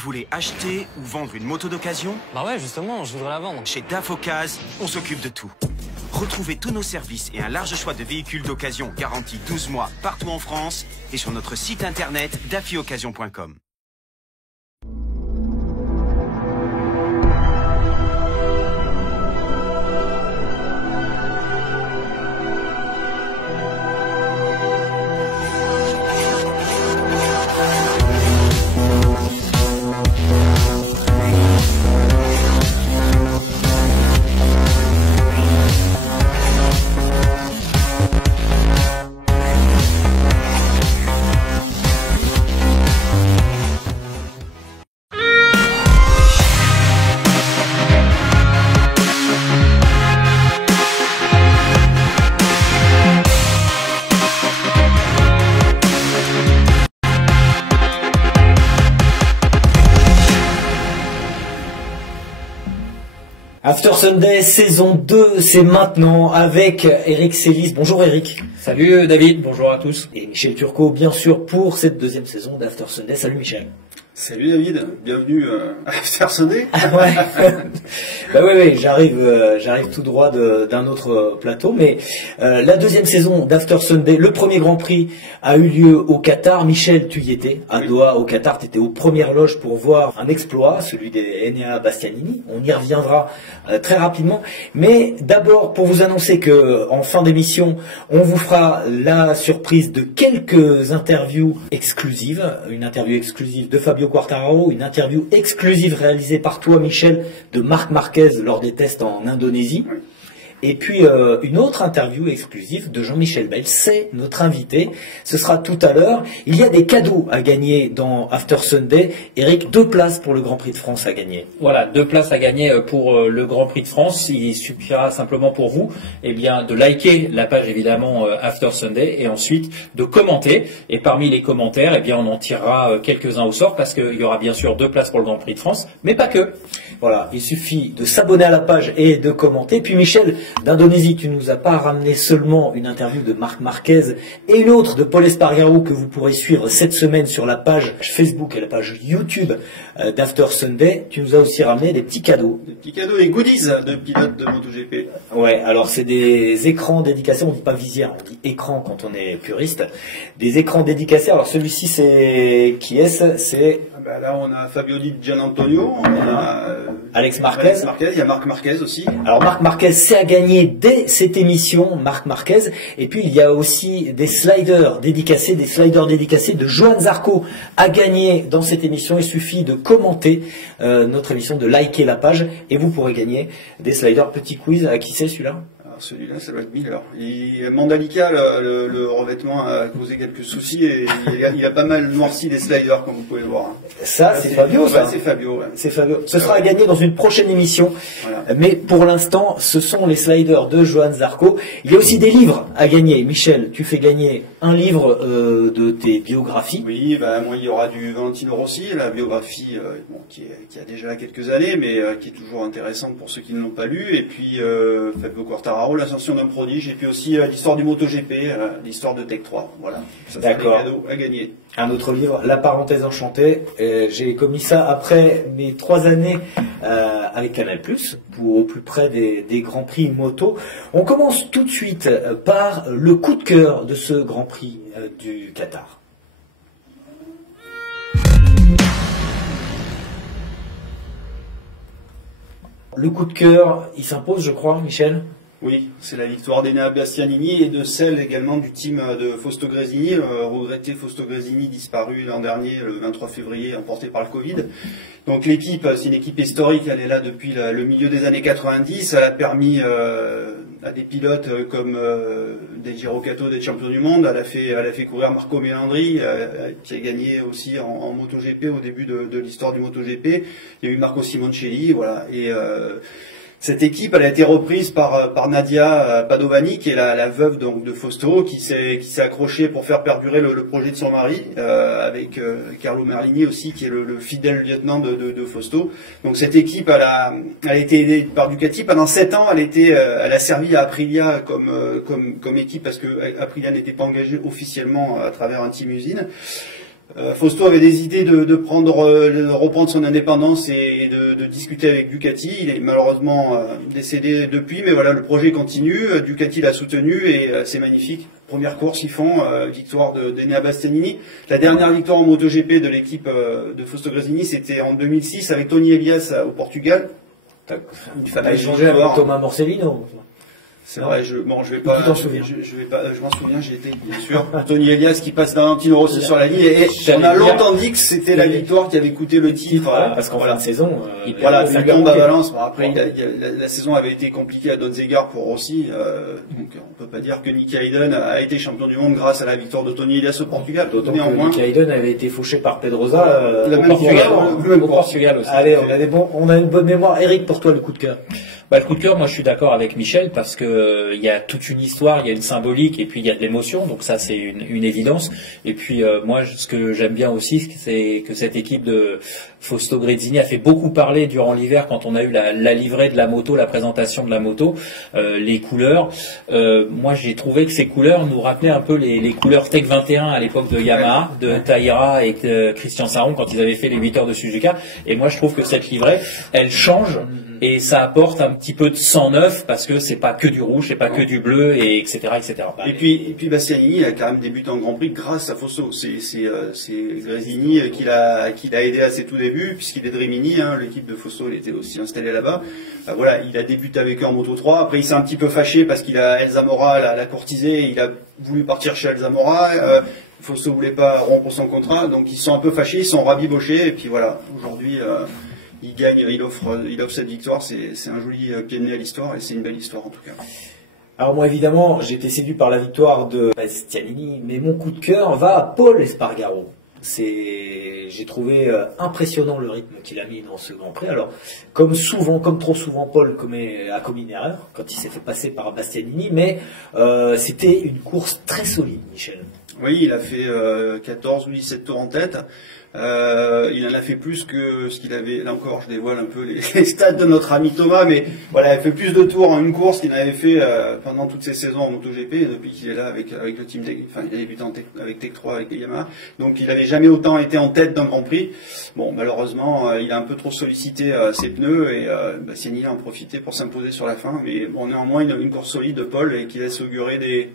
voulez acheter ou vendre une moto d'occasion? Bah ouais, justement, je voudrais la vendre. Chez DAF Occasion, on s'occupe de tout. Retrouvez tous nos services et un large choix de véhicules d'occasion garantis 12 mois partout en France et sur notre site internet dafioccasion.com. After Sunday, saison 2, c'est maintenant avec Eric Sélis. Bonjour Eric. Salut David, bonjour à tous. Et Michel Turcot, bien sûr, pour cette deuxième saison d'After Sunday. Salut Michel. Salut David, bienvenue à After Sunday. Ouais. Bah oui, j'arrive tout droit d'un autre plateau, mais la deuxième saison d'After Sunday, le premier Grand Prix a eu lieu au Qatar. Michel, tu y étais, à Doha, au Qatar, tu étais aux premières loges pour voir un exploit, celui des Enea Bastianini. On y reviendra très rapidement, mais d'abord pour vous annoncer que en fin d'émission, on vous fera la surprise de quelques interviews exclusives, une interview exclusive de Fabio Quartararo, une interview exclusive réalisée par toi Michel de Marc Marquez lors des tests en Indonésie. Et puis une autre interview exclusive de Jean-Michel Bell, c'est notre invité. Ce sera tout à l'heure. Il y a des cadeaux à gagner dans After Sunday. Eric, 2 places pour le Grand Prix de France à gagner. Voilà, 2 places à gagner pour le Grand Prix de France. Il suffira simplement pour vous, de liker la page évidemment After Sunday et ensuite de commenter. Et parmi les commentaires, on en tirera quelques-uns au sort parce qu'il y aura bien sûr 2 places pour le Grand Prix de France, mais pas que. Voilà, il suffit de s'abonner à la page et de commenter. Puis Michel, d'Indonésie, tu nous as pas ramené seulement une interview de Marc Marquez et une autre de Paul Espargaro que vous pourrez suivre cette semaine sur la page Facebook et la page YouTube d'After Sunday. Tu nous as aussi ramené des petits cadeaux. Des petits cadeaux et goodies de pilotes de MotoGP. Ouais, alors c'est des écrans dédicacés, on dit pas visière, on dit écran quand on est puriste. Des écrans dédicacés, alors celui-ci c'est... Qui est-ce? C'est... Là on a Fabio Di Gianantonio, on a Alex Marquez, il y a Marc Marquez aussi. Alors Marc Marquez, c'est à gagner dès cette émission, Marc Marquez. Et puis il y a aussi des sliders dédicacés de Johan Zarco à gagner dans cette émission. Il suffit de commenter notre émission, de liker la page et vous pourrez gagner des sliders. Petit quiz, à qui c'est celui-là? Celui-là, ça doit être Miller. Mandalika, le revêtement a causé quelques soucis et il a pas mal noirci les sliders, comme vous pouvez le voir. Ça, c'est Fabio, ça. C'est Fabio, ouais. C'est Fabio. Ce sera à gagner dans une prochaine émission. Voilà. Mais pour l'instant, ce sont les sliders de Johan Zarco. Il y a aussi des livres à gagner. Michel, tu fais gagner un livre de tes biographies. Oui, moi, il y aura du Valentino Rossi, la biographie qui a déjà quelques années, mais qui est toujours intéressante pour ceux qui ne l'ont pas lu. Et puis, Fabio Quartararo, l'ascension d'un prodige, et puis aussi l'histoire du MotoGP, l'histoire de Tech 3. Voilà, ça sera des cadeaux à gagner. Un autre livre, La parenthèse enchantée. J'ai commis ça après mes 3 années avec Canal+, au plus près des Grands Prix moto. On commence tout de suite par le coup de cœur de ce Grand Prix du Qatar. Le coup de cœur, il s'impose, je crois, Michel? Oui, c'est la victoire d'Enea Bastianini et de celle également du team de Fausto Gresini, regretté Fausto Gresini disparu l'an dernier, le 23 février, emporté par le Covid. Donc l'équipe, c'est une équipe historique, elle est là depuis le milieu des années 90, elle a permis à des pilotes comme Deji Rocato d'être champion du monde, elle a fait courir Marco Melandri, qui a gagné aussi en MotoGP au début de l'histoire du MotoGP. Il y a eu Marco Simoncelli, voilà, et cette équipe, elle a été reprise par Nadia Padovani, qui est la veuve donc de Fausto, qui s'est accrochée pour faire perdurer le projet de son mari, avec Carlo Merlini aussi, qui est le fidèle lieutenant de Fausto. Donc cette équipe, elle a été aidée par Ducati pendant 7 ans. Elle a servi à Aprilia comme équipe parce que Aprilia n'était pas engagée officiellement à travers un team usine. Fausto avait des idées de reprendre son indépendance et de discuter avec Ducati. Il est malheureusement décédé depuis, mais voilà, le projet continue. Ducati l'a soutenu et c'est magnifique. Première course qu'ils font, victoire d'Enea Bastianini. La dernière victoire en MotoGP de l'équipe de Fausto Gresini, c'était en 2006 avec Tony Elias au Portugal. T'as échangé avec Thomas Morcellino. C'est vrai, je vais pas. Tu t'en souviens? Je m'en souviens, j'y étais, bien sûr. Tony Elias qui passe Valentino Rossi sur la ligne et on a longtemps dit que c'était la victoire qui avait coûté le titre. Parce qu'en fin de saison, ça tombe à Valence. Bon, après, la saison avait été compliquée à Donzegar pour Rossi, donc on peut pas dire que Nicky Hayden a été champion du monde grâce à la victoire de Tony Elias au Portugal. D'autant que Nicky Hayden avait été fauché par Pedrosa au Portugal aussi. Allez, on a une bonne mémoire. Eric, pour toi, le coup de cœur. Le coup de cœur, moi je suis d'accord avec Michel parce que il y a toute une histoire, il y a une symbolique et puis il y a de l'émotion, donc ça c'est une évidence. Et puis moi ce que j'aime bien aussi, c'est que cette équipe de Fausto Gresini a fait beaucoup parler durant l'hiver quand on a eu la livrée de la moto, la présentation de la moto, les couleurs. Moi j'ai trouvé que ces couleurs nous rappelaient un peu les couleurs Tech 21 à l'époque de Yamaha, de Taira et de Christian Saron quand ils avaient fait les 8 heures de Suzuka. Et moi je trouve que cette livrée, elle change. Et ça apporte un petit peu de sang neuf parce que c'est pas que du rouge, c'est pas que du bleu, et etc., etc. Et puis Bastianini a quand même débuté en Grand Prix grâce à Fausto. C'est Gresini qui l'a aidé à ses tout débuts puisqu'il est de Rimini, l'équipe de Fausto, il était aussi installé là-bas. Voilà, il a débuté avec eux en Moto 3. Après, il s'est un petit peu fâché parce qu'il a Elsa Mora l'a courtisé. Il a voulu partir chez Elsa Mora. Fausto voulait pas rompre son contrat, donc ils sont un peu fâchés, ils sont rabibochés. Et puis voilà, aujourd'hui. Il gagne, il offre cette victoire, c'est un joli pied de nez à l'histoire et c'est une belle histoire en tout cas. Alors moi évidemment j'ai été séduit par la victoire de Bastianini, mais mon coup de cœur va à Paul Espargaro. J'ai trouvé impressionnant le rythme qu'il a mis dans ce Grand Prix. Alors comme trop souvent Paul a commis une erreur quand il s'est fait passer par Bastianini, mais c'était une course très solide, Michel. Oui, il a fait 14 ou 17 tours en tête. Il en a fait plus que ce qu'il avait. Là encore, je dévoile un peu les stats de notre ami Thomas, mais voilà, il a fait plus de tours en une course qu'il n'avait fait pendant toutes ses saisons en MotoGP depuis qu'il est là avec le team Tech. Enfin, il a débuté avec Tech 3 avec les Yamaha, donc il n'avait jamais autant été en tête d'un Grand Prix. Bon, malheureusement, il a un peu trop sollicité ses pneus et Bastianini a en profité pour s'imposer sur la fin. Mais bon, néanmoins, une course solide de Paul et qui laisse augurer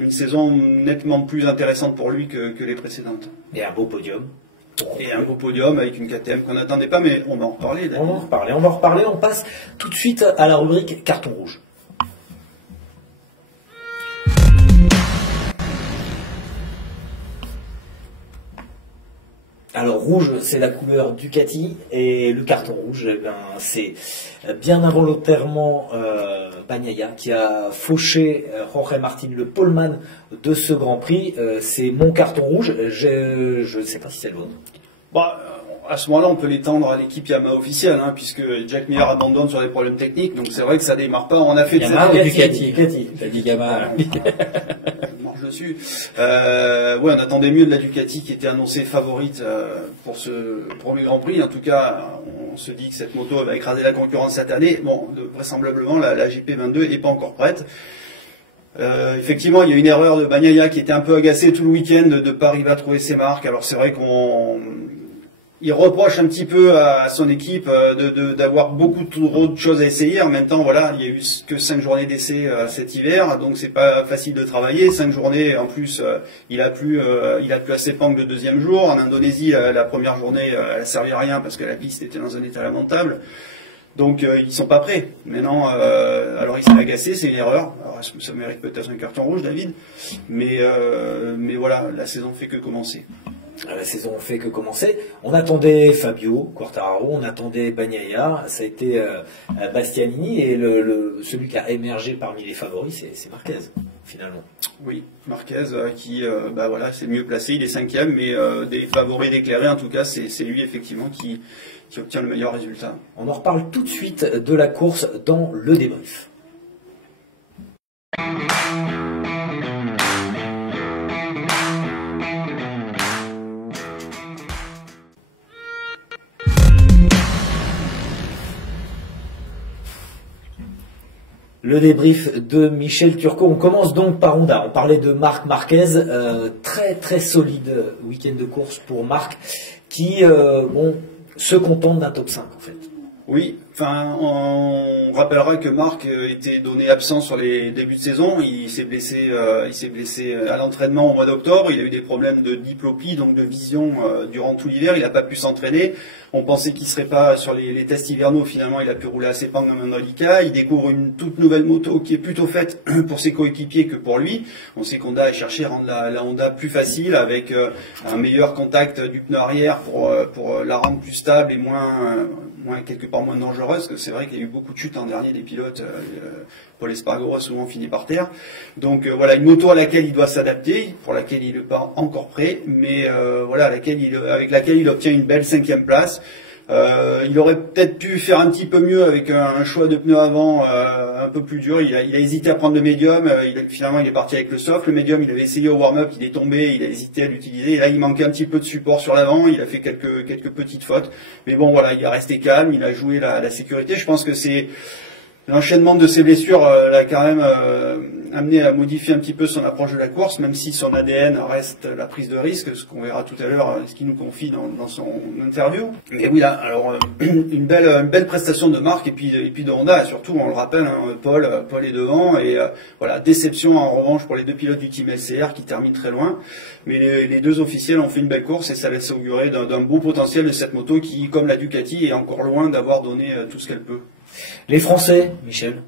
une saison nettement plus intéressante pour lui que les précédentes. Et un beau podium. Et un beau podium avec une KTM qu'on n'attendait pas, mais on va en reparler. On va en reparler. On passe tout de suite à la rubrique carton rouge. Alors rouge, c'est la couleur Ducati et le carton rouge, c'est bien involontairement Bagnaia qui a fauché Jorge Martin, le poleman de ce Grand Prix. C'est mon carton rouge. Je ne sais pas si c'est le vôtre. À ce moment-là, on peut l'étendre à l'équipe Yamaha officielle, puisque Jack Miller abandonne sur des problèmes techniques, donc c'est vrai que ça démarre pas. On a fait Yamaha ou Ducati. T'as dit Yamaha. Mange dessus. On attendait mieux de la Ducati qui était annoncée favorite pour ce premier Grand Prix. En tout cas, on se dit que cette moto va écraser la concurrence cette année. Bon, vraisemblablement, la GP22 n'est pas encore prête. Effectivement, il y a une erreur de Bagnaia qui était un peu agacé tout le week-end de ne pas arriver à trouver ses marques. Alors c'est vrai il reproche un petit peu à son équipe d'avoir beaucoup trop de choses à essayer. En même temps, voilà, il y a eu que 5 journées d'essai cet hiver, donc c'est pas facile de travailler. 5 journées, en plus, il a plu à Sepang le deuxième jour. En Indonésie, la première journée, elle a servi à rien parce que la piste était dans un état lamentable. Donc ils sont pas prêts. Maintenant, alors il s'est agacé, c'est une erreur. Alors, ça mérite peut-être un carton rouge, David. Mais voilà, la saison fait que commencer. La saison fait que commencer. On attendait Fabio Quartararo, on attendait Bagnaia, ça a été Bastianini et celui qui a émergé parmi les favoris, c'est Marquez finalement. Oui, Marquez qui c'est mieux placé, il est 5e, mais des favoris déclarés en tout cas, c'est lui effectivement qui obtient le meilleur résultat. On en reparle tout de suite de la course dans le débrief. Le débrief de Michel Turcot. On commence donc par Honda. On parlait de Marc Marquez, très très solide week-end de course pour Marc, qui se contente d'un top 5 en fait. Oui, enfin, on rappellera que Marc était donné absent sur les débuts de saison. Il s'est blessé à l'entraînement au mois d'octobre. Il a eu des problèmes de diplopie, donc de vision durant tout l'hiver. Il n'a pas pu s'entraîner. On pensait qu'il serait pas sur les tests hivernaux. Finalement, il a pu rouler assez pang comme un reliquat. Il découvre une toute nouvelle moto qui est plutôt faite pour ses coéquipiers que pour lui. On sait qu'Honda a cherché à rendre la Honda plus facile avec un meilleur contact du pneu arrière pour la rendre plus stable et moins quelque part moins dangereuse, parce que c'est vrai qu'il y a eu beaucoup de chutes en dernier des pilotes. Paul Espargaro a souvent fini par terre. Donc voilà, une moto à laquelle il doit s'adapter, pour laquelle il n'est pas encore prêt, mais voilà, avec laquelle il obtient une belle 5e place. Il aurait peut-être pu faire un petit peu mieux avec un choix de pneus avant un peu plus dur. Il a hésité à prendre le médium. Finalement, il est parti avec le soft. Le médium, il avait essayé au warm-up, il est tombé, il a hésité à l'utiliser. Et là, il manquait un petit peu de support sur l'avant. Il a fait quelques petites fautes. Mais bon, voilà, il est resté calme. Il a joué la sécurité. Je pense que c'est l'enchaînement de ses blessures l'a quand même amené à modifier un petit peu son approche de la course, même si son ADN reste la prise de risque, ce qu'on verra tout à l'heure, ce qu'il nous confie dans son interview. Mais oui, là, alors une belle prestation de Marc et puis de Honda, et surtout, on le rappelle, hein, Paul est devant, et voilà, déception en revanche pour les deux pilotes du team LCR qui terminent très loin. Mais les deux officiels ont fait une belle course et ça laisse augurer d'un beau potentiel de cette moto qui, comme la Ducati, est encore loin d'avoir donné tout ce qu'elle peut. Les Français, Michel?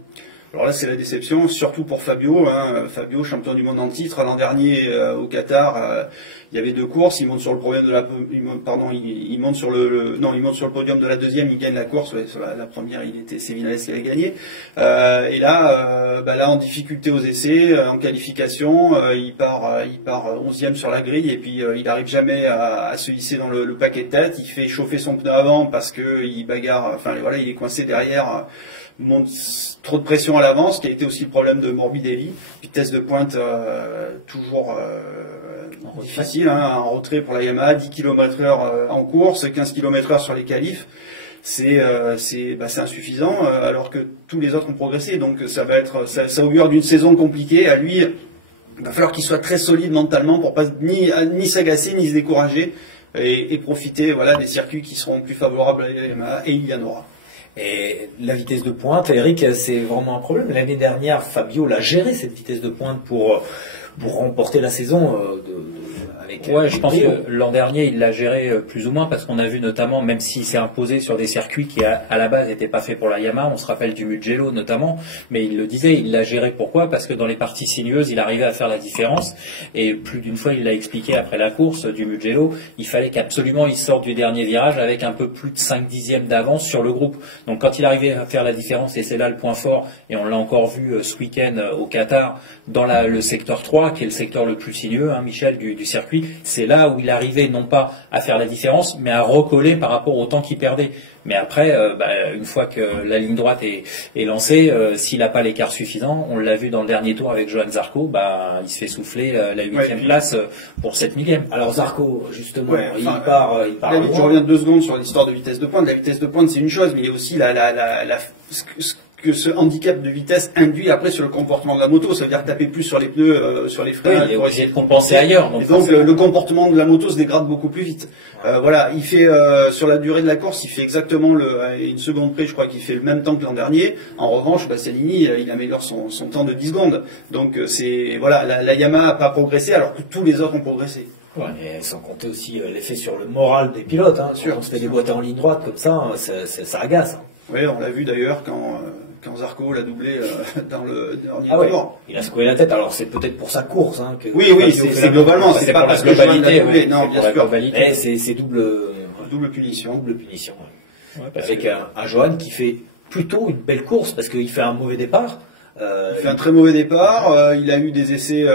Alors là, c'est la déception, surtout pour Fabio. Fabio, champion du monde en titre. L'an dernier, au Qatar, il y avait 2 courses. Il monte sur le podium il monte sur le podium de la deuxième. Il gagne la course. Ouais, sur la première, c'est Vinales qui avait gagné. Et là, en difficulté aux essais, en qualification, il part 11e sur la grille et puis il n'arrive jamais à se hisser dans le paquet de tête. Il fait chauffer son pneu avant parce que il bagarre. Enfin voilà, il est coincé derrière. Monte trop de pression à l'avance, qui a été aussi le problème de Morbidelli. Vitesse de pointe toujours difficile, en retrait pour la Yamaha, 10 km/h en course, 15 km/h sur les qualifs. C'est insuffisant, alors que tous les autres ont progressé. Donc ça augure d'une saison compliquée. À lui, il va falloir qu'il soit très solide mentalement pour pas ni s'agacer ni se décourager et profiter des circuits qui seront plus favorables à la Yamaha, et il y en aura. Et la vitesse de pointe, Eric, c'est vraiment un problème. L'année dernière, Fabio l'a géré, cette vitesse de pointe, pour remporter la saison avec... Ouais, je pense que l'an dernier, il l'a géré plus ou moins, parce qu'on a vu notamment, même s'il s'est imposé sur des circuits qui à la base n'étaient pas faits pour la Yamaha, on se rappelle du Mugello notamment, mais il le disait, il l'a géré pourquoi? Parce que dans les parties sinueuses, il arrivait à faire la différence, et plus d'une fois, il l'a expliqué après la course du Mugello, il fallait qu'absolument il sorte du dernier virage avec un peu plus de 5 dixièmes d'avance sur le groupe. Donc quand il arrivait à faire la différence, et c'est là le point fort, et on l'a encore vu ce week-end au Qatar, dans le secteur 3, qui est le secteur le plus sinueux, Michel, du circuit, c'est là où il arrivait non pas à faire la différence, mais à recoller par rapport au temps qu'il perdait. Mais après, une fois que la ligne droite est lancée, s'il n'a pas l'écart suffisant, on l'a vu dans le dernier tour avec Johan Zarco, il se fait souffler la 8e place pour 7 millième. Alors Zarco, justement, il part je reviens 2 secondes sur l'histoire de vitesse de pointe. La vitesse de pointe, c'est une chose, mais il y a aussi que ce handicap de vitesse induit après sur le comportement de la moto. Ça veut dire taper plus sur les pneus, sur les freins. Il est obligé de compenser ailleurs. Donc le comportement de la moto se dégrade beaucoup plus vite. Il fait sur la durée de la course, il fait exactement une seconde près, je crois qu'il fait le même temps que l'an dernier. En revanche, Bastianini, il améliore son temps de 10 secondes. Donc la Yamaha n'a pas progressé alors que tous les autres ont progressé. Ouais, et sans compter aussi l'effet sur le moral des pilotes. Quand on se fait déboîter en ligne droite comme ça, ça agace. Oui, on l'a vu d'ailleurs quand Zarco l'a doublé dans le dernier tour. Il a secoué la tête. Alors c'est peut-être pour sa course. Oui, c'est globalement. C'est pas parce que Johan l'a doublé. Non, bien sûr. Mais c'est double punition. Double punition. Ouais, avec un Johan qui fait plutôt une belle course parce qu'il fait un mauvais départ. Il fait un très mauvais départ. Il a eu des essais,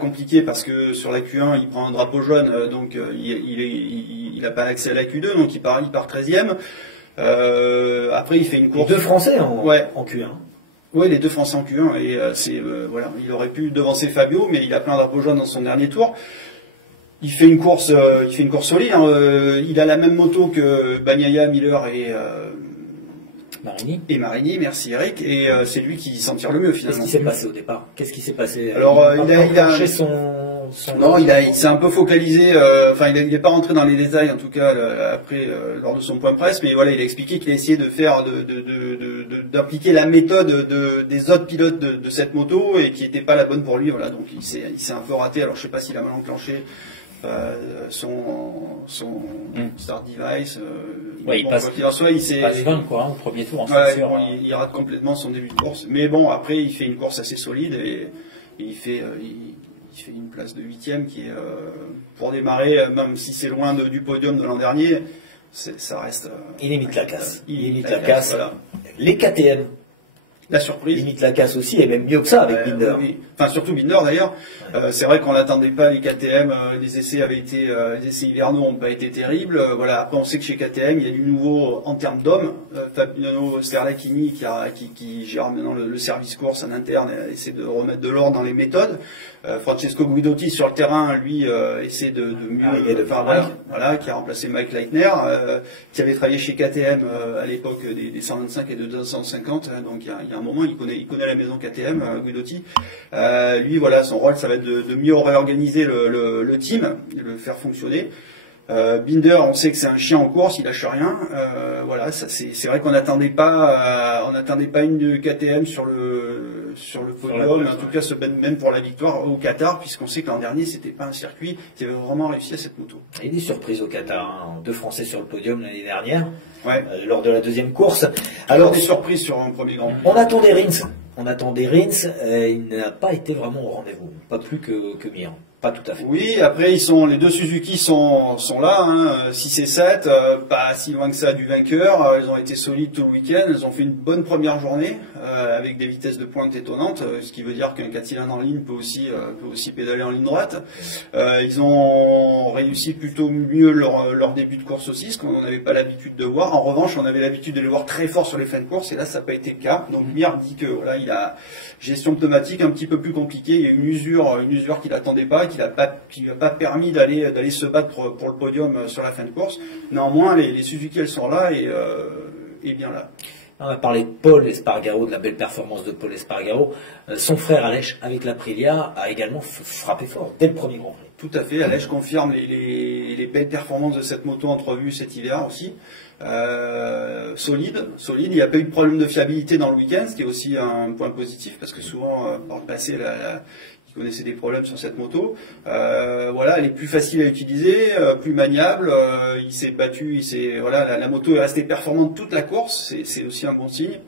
compliqués parce que sur la Q1 il prend un drapeau jaune, donc il n'a pas accès à la Q2, donc il part 13e. Après, il fait une course. Les 2 Français en Q1. Oui, les 2 Français en Q1. Et il aurait pu devancer Fabio, mais il a plein de drapeaux jaunes dans son dernier tour. Il fait une course solide. Il a la même moto que Bagnaia, Miller Marini. Et Marini, merci Eric, et c'est lui qui s'en tire le mieux finalement. Qu'est-ce qui s'est passé au départ? Qu'est-ce qui s'est passé? Alors, il a cherché non, il s'est un peu focalisé, enfin il n'est pas rentré dans les détails en tout cas après lors de son point presse, mais voilà, il a expliqué qu'il a essayé de faire d'appliquer la méthode des autres pilotes de cette moto et qui n'était pas la bonne pour lui, voilà, donc il s'est un peu raté. Alors je sais pas s'il a mal enclenché son start device. Ouais, bon, il passe. Quoi qu'il en soit, il s'est Pas les vannes, quoi, hein, au premier tour. En ouais, fait, bon, il rate complètement son début de course, mais bon, après il fait une course assez solide et il fait une place de 8e qui est pour démarrer, même si c'est loin du podium de l'an dernier, ça reste. Il limite la casse. Il limite la casse. Voilà. Les KTM. La surprise. Limite la casse aussi, et même mieux que ça avec Binder. Oui. Enfin, surtout Binder d'ailleurs. C'est vrai qu'on n'attendait pas les KTM. Les essais les essais hivernaux n'ont pas été terribles. Voilà. Après, on sait que chez KTM, il y a du nouveau en termes d'hommes. Fabiano Sterlachini qui gère maintenant le service course en interne et essaie de remettre de l'ordre dans les méthodes. Francesco Guidotti sur le terrain, lui, essaie de mieux. Voilà, qui a remplacé Mike Leitner, qui avait travaillé chez KTM à l'époque des 125 et de 250. Donc il y a un moment, il connaît la maison KTM, Guidotti. Lui, voilà, son rôle, ça va être de mieux réorganiser le team, de le faire fonctionner. Binder, on sait que c'est un chien en course, il lâche rien. Voilà, ça c'est vrai qu'on n'attendait pas une KTM sur le podium, en tout cas même pour la victoire au Qatar, puisqu'on sait que l'an dernier c'était pas un circuit qui avait vraiment réussi à cette moto. Il y a des surprises au Qatar, hein. 2 Français sur le podium l'année dernière, ouais. Lors de la deuxième course. Alors des surprises sur un premier grand. On attendait Rins, il n'a pas été vraiment au rendez-vous, pas plus que Mir. Pas tout à fait. Oui, après les deux Suzuki sont là, hein, 6 et 7, pas si loin que ça du vainqueur. Ils ont été solides tout le week-end, ils ont fait une bonne première journée avec des vitesses de pointe étonnantes, ce qui veut dire qu'un 4 cylindres en ligne peut aussi pédaler en ligne droite. Ils ont réussi plutôt mieux leur début de course aussi, ce qu'on n'avait pas l'habitude de voir. En revanche, on avait l'habitude de les voir très fort sur les fins de course, et là ça n'a pas été le cas. Donc Mir dit que voilà, il a gestion pneumatique un petit peu plus compliquée, il y a une usure qu'il n'attendait pas, qui lui a pas permis d'aller se battre pour le podium sur la fin de course. Néanmoins, les Suzuki, elles sont là et bien là. On va parler de Paul Espargaro, de la belle performance de Paul Espargaro. Son frère Aleix, avec l'Aprilia, a également frappé fort dès le premier Grand Prix. Tout à fait, Aleix confirme les belles performances de cette moto entrevue cet hiver aussi. Solide, il n'y a pas eu de problème de fiabilité dans le week-end, ce qui est aussi un point positif, parce que souvent, par le passé, il connaissait des problèmes sur cette moto. Voilà, elle est plus facile à utiliser, plus maniable, il s'est battu, voilà, la moto est restée performante toute la course, c'est aussi un bon signe.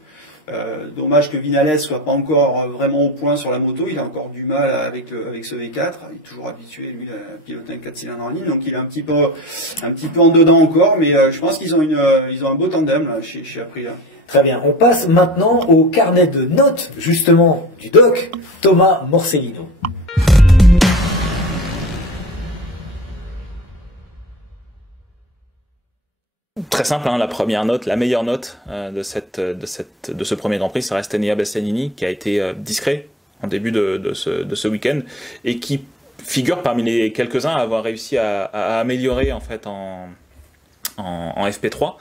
Dommage que Vinales soit pas encore vraiment au point sur la moto, il a encore du mal avec ce V4, il est toujours habitué lui à piloter un 4 cylindres en ligne, donc il est un petit peu en dedans encore, mais je pense qu'ils ont un beau tandem là, chez Aprilia. Très bien, on passe maintenant au carnet de notes justement du doc Thomas Morcellino. Très simple, hein, la première note, la meilleure note de ce premier Grand Prix, ça reste Enea Bastianini, qui a été discret en début de ce week-end et qui figure parmi les quelques-uns à avoir réussi à améliorer en fait en FP3,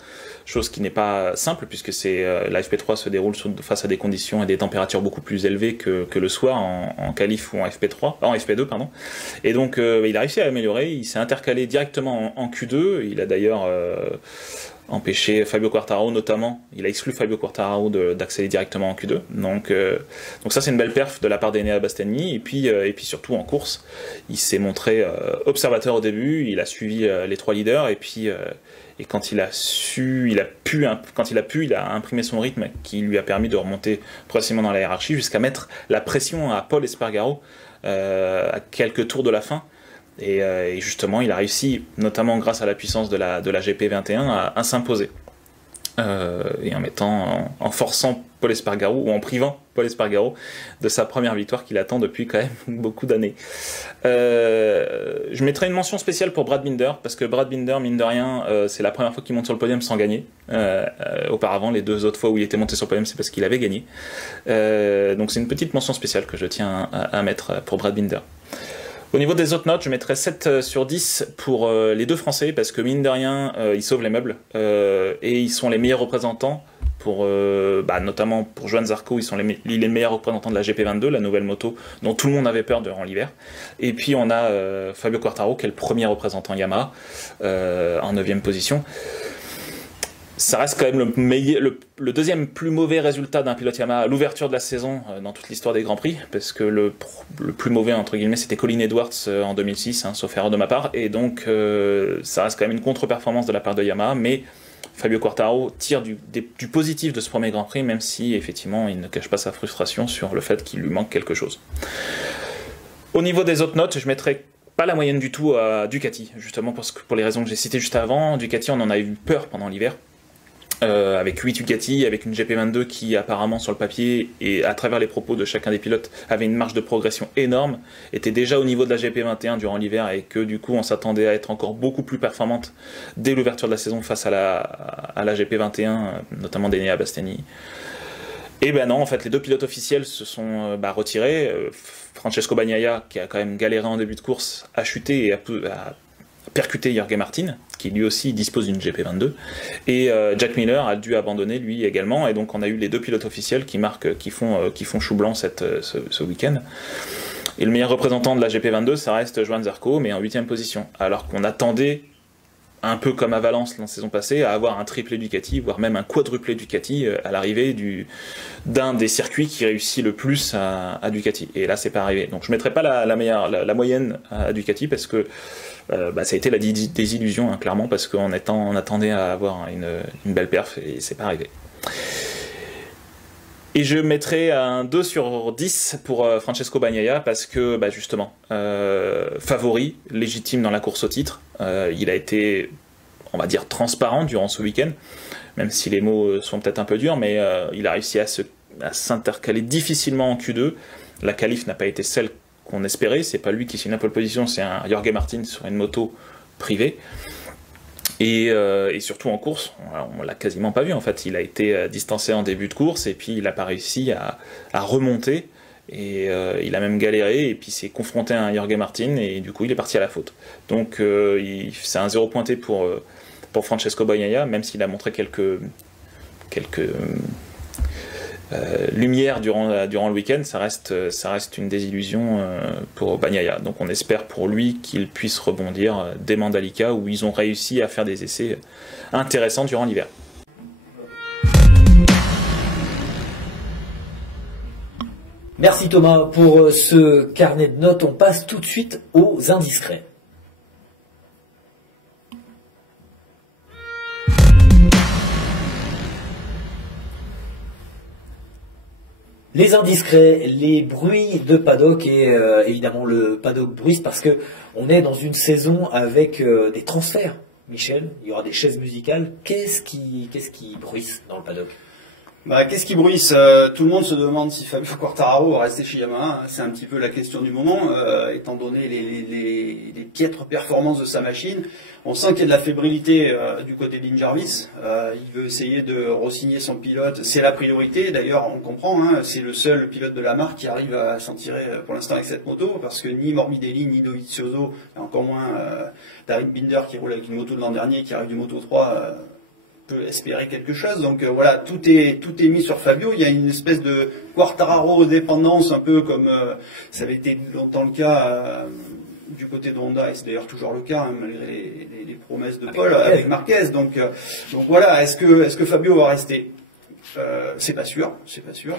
chose qui n'est pas simple puisque la FP3 se déroule face à des conditions et des températures beaucoup plus élevées que le soir en qualif ou en FP2 pardon. Et donc il a réussi à améliorer, il s'est intercalé directement en Q2, il a d'ailleurs empêché Fabio Quartararo notamment, il a exclu Fabio Quartararo d'accéder directement en Q2, donc ça c'est une belle perf de la part d'Enea Bastianini, et puis surtout en course, il s'est montré observateur au début, il a suivi les 3 leaders, et quand il a pu, il a imprimé son rythme qui lui a permis de remonter progressivement dans la hiérarchie jusqu'à mettre la pression à Paul Espargaro à quelques tours de la fin. Et justement, il a réussi, notamment grâce à la puissance de la GP21, à s'imposer. Et en forçant Paul Espargaro, ou en privant Paul Espargaro de sa première victoire qu'il attend depuis quand même beaucoup d'années. Je mettrai une mention spéciale pour Brad Binder, parce que Brad Binder, mine de rien, c'est la première fois qu'il monte sur le podium sans gagner. Auparavant, les 2 autres fois où il était monté sur le podium, c'est parce qu'il avait gagné. Donc c'est une petite mention spéciale que je tiens à mettre pour Brad Binder. Au niveau des autres notes, je mettrais 7 sur 10 pour les 2 Français, parce que mine de rien, ils sauvent les meubles, et ils sont les meilleurs représentants notamment pour Johan Zarco, il est le meilleur représentant de la GP22, la nouvelle moto dont tout le monde avait peur durant l'hiver. Et puis on a Fabio Quartararo qui est le premier représentant Yamaha en 9e position. Ça reste quand même le deuxième plus mauvais résultat d'un pilote Yamaha à l'ouverture de la saison dans toute l'histoire des Grands Prix, parce que le plus mauvais, entre guillemets, c'était Colin Edwards en 2006, sauf erreur de ma part, et donc ça reste quand même une contre-performance de la part de Yamaha, mais Fabio Quartararo tire du positif de ce premier Grand Prix, même si, effectivement, il ne cache pas sa frustration sur le fait qu'il lui manque quelque chose. Au niveau des autres notes, je mettrais pas la moyenne du tout à Ducati, justement parce que pour les raisons que j'ai citées juste avant. Ducati, on en a eu peur pendant l'hiver. Avec 8 Ducati, avec une GP22 qui apparemment sur le papier et à travers les propos de chacun des pilotes avait une marge de progression énorme, était déjà au niveau de la GP21 durant l'hiver et que du coup on s'attendait à être encore beaucoup plus performante dès l'ouverture de la saison face à la GP21, notamment d'Enea Bastianini. Et ben non, en fait les deux pilotes officiels se sont retirés. Francesco Bagnaia, qui a quand même galéré en début de course, a chuté et a percuté Jorge Martin, qui lui aussi dispose d'une GP22, et Jack Miller a dû abandonner lui également, et donc on a eu les deux pilotes officiels qui font chou blanc ce week-end. Et le meilleur représentant de la GP22, ça reste Johan Zarco, mais en 8e position, alors qu'on attendait, un peu comme à Valence la saison passée, à avoir un triplé Ducati, voire même un quadruplé Ducati à l'arrivée d'un des circuits qui réussit le plus à Ducati. Et là, c'est pas arrivé. Donc je mettrai pas la moyenne à Ducati parce que ça a été la désillusion, clairement, parce qu'on attendait à avoir une belle perf et c'est pas arrivé. Et je mettrai un 2 sur 10 pour Francesco Bagnaia parce que, justement, favori, légitime dans la course au titre. Il a été, on va dire, transparent durant ce week-end, même si les mots sont peut-être un peu durs, mais il a réussi à s'intercaler difficilement en Q2. La qualif n'a pas été celle qu'on espérait, c'est pas lui qui signe la pole position, c'est un Jorge Martin sur une moto privée. Et surtout en course, on l'a quasiment pas vu en fait. Il a été distancé en début de course et puis il n'a pas réussi à remonter. Et il a même galéré et puis s'est confronté à un Jorge Martin et du coup il est parti à la faute. Donc c'est un 0 pointé pour Francesco Bagnaia, même s'il a montré quelques lumière durant le week-end, ça reste une désillusion pour Bagnaia. Donc on espère pour lui qu'il puisse rebondir dès Mandalika où ils ont réussi à faire des essais intéressants durant l'hiver. Merci Thomas pour ce carnet de notes. On passe tout de suite aux indiscrets. Les indiscrets, les bruits de paddock et évidemment le paddock bruise parce que on est dans une saison avec des transferts. Michel, il y aura des chaises musicales. Qu'est-ce qui bruisse dans le paddock ? Qu'est-ce qui bruisse ? Tout le monde se demande si Fabio Quartararo va rester chez Yamaha. C'est un petit peu la question du moment, étant donné les piètres performances de sa machine. On sent qu'il y a de la fébrilité du côté d'In Jarvis. Il veut essayer de re-signer son pilote. C'est la priorité. D'ailleurs, on comprend. C'est le seul pilote de la marque qui arrive à s'en tirer pour l'instant avec cette moto, parce que ni Morbidelli, ni Dovizioso, et encore moins David Binder qui roule avec une moto de l'an dernier, qui arrive du Moto 3. Peut espérer quelque chose. Donc voilà, tout est mis sur Fabio. Il y a une espèce de Quartararo dépendance, un peu comme ça avait été longtemps le cas du côté de Honda, et c'est d'ailleurs toujours le cas, malgré les promesses de Paul avec Marquez. Donc voilà, est-ce que Fabio va rester ? C'est pas sûr.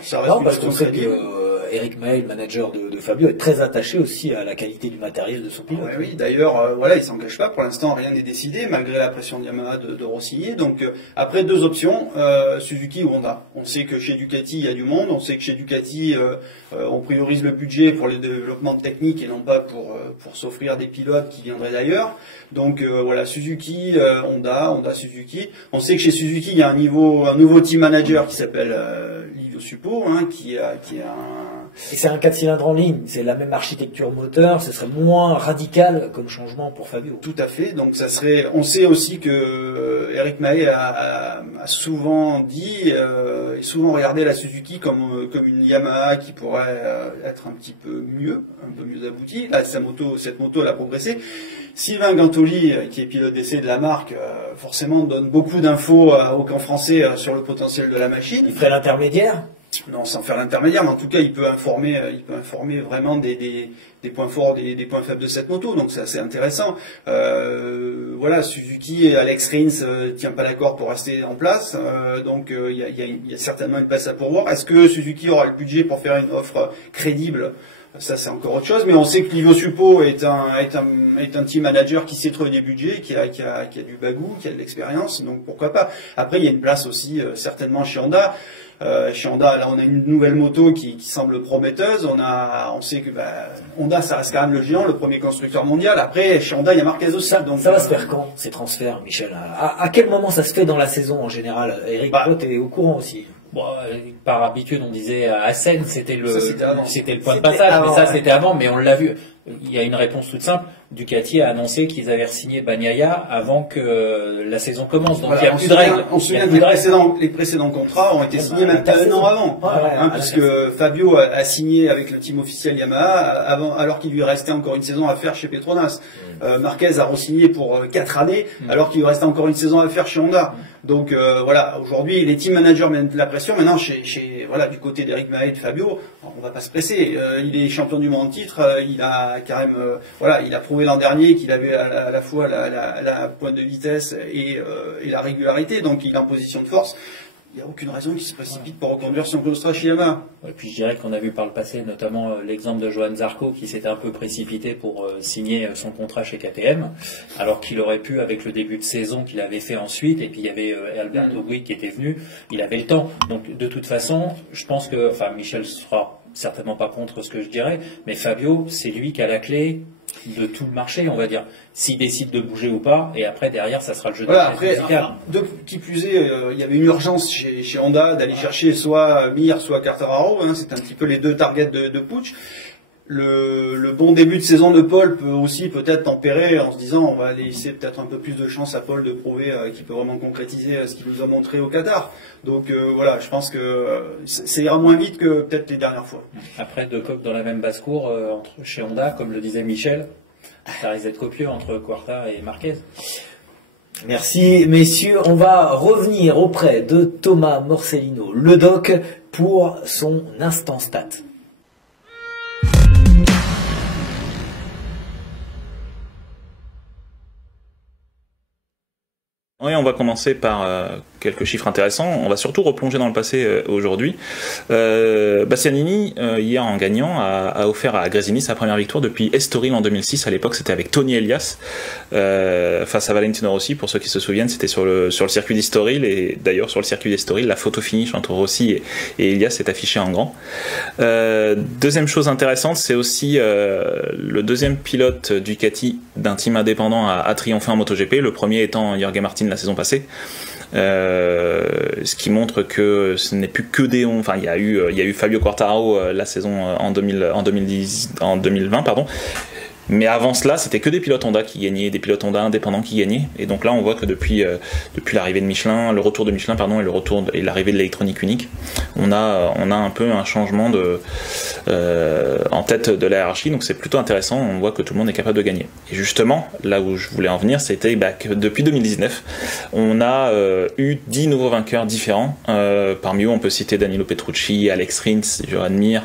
Ça reste non, parce qu'on sait que Eric May, le manager de Fabio, est très attaché aussi à la qualité du matériel de son pilote. Oui, d'ailleurs, il s'engage pas. Pour l'instant, rien n'est décidé, malgré la pression de Yamaha de re-signer. Donc, après, deux options, Suzuki ou Honda. On sait que chez Ducati, il y a du monde. On sait que chez Ducati, on priorise le budget pour les développements techniques et non pas pour s'offrir des pilotes qui viendraient d'ailleurs. Donc, Suzuki, Honda, Suzuki. On sait que chez Suzuki, il y a un nouveau team manager qui s'appelle Livio Suppo, qui a un... Et c'est un 4 cylindres en ligne, c'est la même architecture moteur, ce serait moins radical comme changement pour Fabio. Tout à fait, donc ça serait... On sait aussi que Eric Mahé a souvent dit, et souvent regardé la Suzuki comme une Yamaha qui pourrait être un peu mieux aboutie. Là, cette moto, elle a progressé. Sylvain Gantoli, qui est pilote d'essai de la marque, forcément donne beaucoup d'infos au camp français sur le potentiel de la machine. Il ferait l'intermédiaire? Non, sans faire l'intermédiaire, mais en tout cas, il peut informer vraiment des points forts, des points faibles de cette moto. Donc c'est assez intéressant. Voilà, Suzuki et Alex Rins tient pas d'accord pour rester en place. Donc il y a certainement une place à pourvoir. Est-ce que Suzuki aura le budget pour faire une offre crédible? Ça, c'est encore autre chose, mais on sait que Livio Suppo est un team manager qui sait trouver des budgets, qui a du bagou, qui a de l'expérience, donc pourquoi pas. Après, il y a une place aussi, certainement, chez Honda. Chez Honda, là, on a une nouvelle moto qui semble prometteuse. On sait que Honda, ça reste quand même le géant, le premier constructeur mondial. Après, chez Honda, il y a Marquez aussi. Donc ça va se faire quand, ces transferts, Michel? À quel moment ça se fait dans la saison en général? Eric Pot est au courant aussi. Bon, par habitude, on disait à Assen, c'était le point de C'était passage, avant, mais ça ouais. c'était avant, mais on l'a vu. Il y a une réponse toute simple. Ducati a annoncé qu'ils avaient signé Bagnaia avant que la saison commence. Donc voilà, il n'y a plus de règles. On se souvient que les précédents contrats ont été signés même un an avant. Puisque Fabio a signé avec le team officiel Yamaha alors qu'il lui restait encore une saison à faire chez Petronas. Marquez a re-signé pour 4 années alors qu'il lui restait encore une saison à faire chez Honda. Donc voilà, aujourd'hui les team managers mettent la pression. Maintenant voilà, du côté d'Eric Mahé et de Fabio, on va pas se presser. Il est champion du monde en titre, il a quand même voilà, il a prouvé l'an dernier qu'il avait à la fois la pointe de vitesse et la régularité, donc il est en position de force. Il n'y a aucune raison qu'il se précipite pour reconduire son Claustra chez Yamaha. Et puis je dirais qu'on a vu par le passé notamment l'exemple de Johan Zarco qui s'était un peu précipité pour signer son contrat chez KTM, alors qu'il aurait pu, avec le début de saison qu'il avait fait ensuite, et puis il y avait Alberto Gui qui était venu, il avait le temps. Donc de toute façon, je pense que, enfin Michel sera certainement pas contre ce que je dirais, mais Fabio, c'est lui qui a la clé de tout le marché, on va dire, s'il décide de bouger ou pas, et après derrière ça sera le jeu de voilà, la musicale. Qui plus est, il y avait une urgence chez Honda d'aller chercher soit Mir, soit Quartararo, c'est un petit peu les deux targets de Puig. Le bon début de saison de Paul peut aussi peut-être tempérer en se disant on va laisser peut-être un peu plus de chance à Paul de prouver qu'il peut vraiment concrétiser ce qu'il nous a montré au Qatar. Donc voilà, je pense que ça ira moins vite que peut-être les dernières fois. Après, deux coqs dans la même basse-cour chez Honda, comme le disait Michel, ça risque d'être copieux entre Quartar et Marquez. Merci messieurs, on va revenir auprès de Thomas Morcellino, le doc, pour son instant stat. Oui, on va commencer par quelques chiffres intéressants. On va surtout replonger dans le passé aujourd'hui. Bastianini, hier en gagnant, a offert à Gresini sa première victoire depuis Estoril en 2006. À l'époque, c'était avec Tony Elias face à Valentino Rossi. Pour ceux qui se souviennent, c'était sur le circuit d'Estoril. Et d'ailleurs, sur le circuit d'Estoril, la photo finish entre Rossi et Elias est affichée en grand. Deuxième chose intéressante, c'est aussi le deuxième pilote Ducati d'un team indépendant à triompher en MotoGP. Le premier étant Jorge Martin la saison passée. Ce qui montre que ce n'est plus que des enfin il y a eu Fabio Quartararo la saison en 2020 pardon. Mais avant cela, c'était que des pilotes Honda qui gagnaient, des pilotes Honda indépendants qui gagnaient. Et donc là, on voit que depuis l'arrivée de Michelin, le retour de Michelin, pardon, et l'arrivée de l'électronique unique, on a un peu un changement en tête de la hiérarchie. Donc c'est plutôt intéressant. On voit que tout le monde est capable de gagner. Et justement, là où je voulais en venir, c'était que depuis 2019, on a eu 10 nouveaux vainqueurs différents. Parmi eux, on peut citer Danilo Petrucci, Alex Rins, Joan Mir,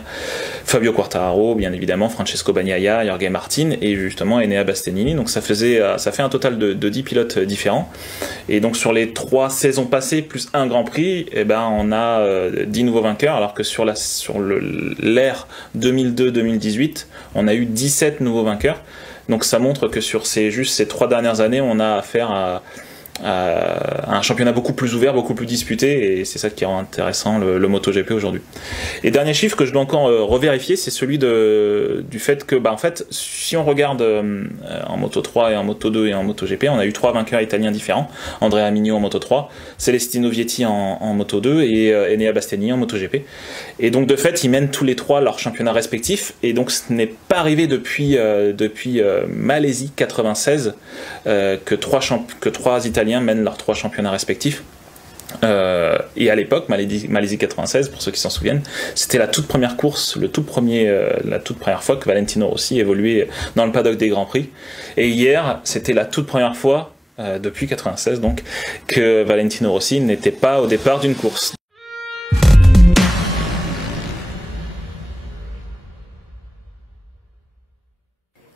Fabio Quartararo, bien évidemment, Francesco Bagnaia, Jorge Martin et justement Enea Bastianini. Donc ça fait un total de 10 pilotes différents. Et donc sur les 3 saisons passées plus un Grand Prix, on a 10 nouveaux vainqueurs, alors que sur l'ère 2002-2018, on a eu 17 nouveaux vainqueurs. Donc ça montre que sur ces 3 dernières années, on a affaire à un championnat beaucoup plus ouvert, beaucoup plus disputé, et c'est ça qui rend intéressant le MotoGP aujourd'hui. Et dernier chiffre que je dois encore revérifier, c'est celui du fait que, en fait, si on regarde en Moto 3 et en Moto 2 et en MotoGP, on a eu 3 vainqueurs italiens différents. Andrea Migno en Moto 3, Celestino Vietti en Moto 2 et Enea Bastianini en MotoGP. Et donc de fait, ils mènent tous les 3 leurs championnats respectifs, et donc ce n'est pas arrivé depuis Malaisie 96 que 3 Italiens mènent leurs 3 championnats respectifs. Et à l'époque, Malaisie 96, pour ceux qui s'en souviennent, c'était la toute première course, la toute première fois que Valentino Rossi évoluait dans le paddock des Grands Prix. Et hier, c'était la toute première fois depuis 96 donc, que Valentino Rossi n'était pas au départ d'une course.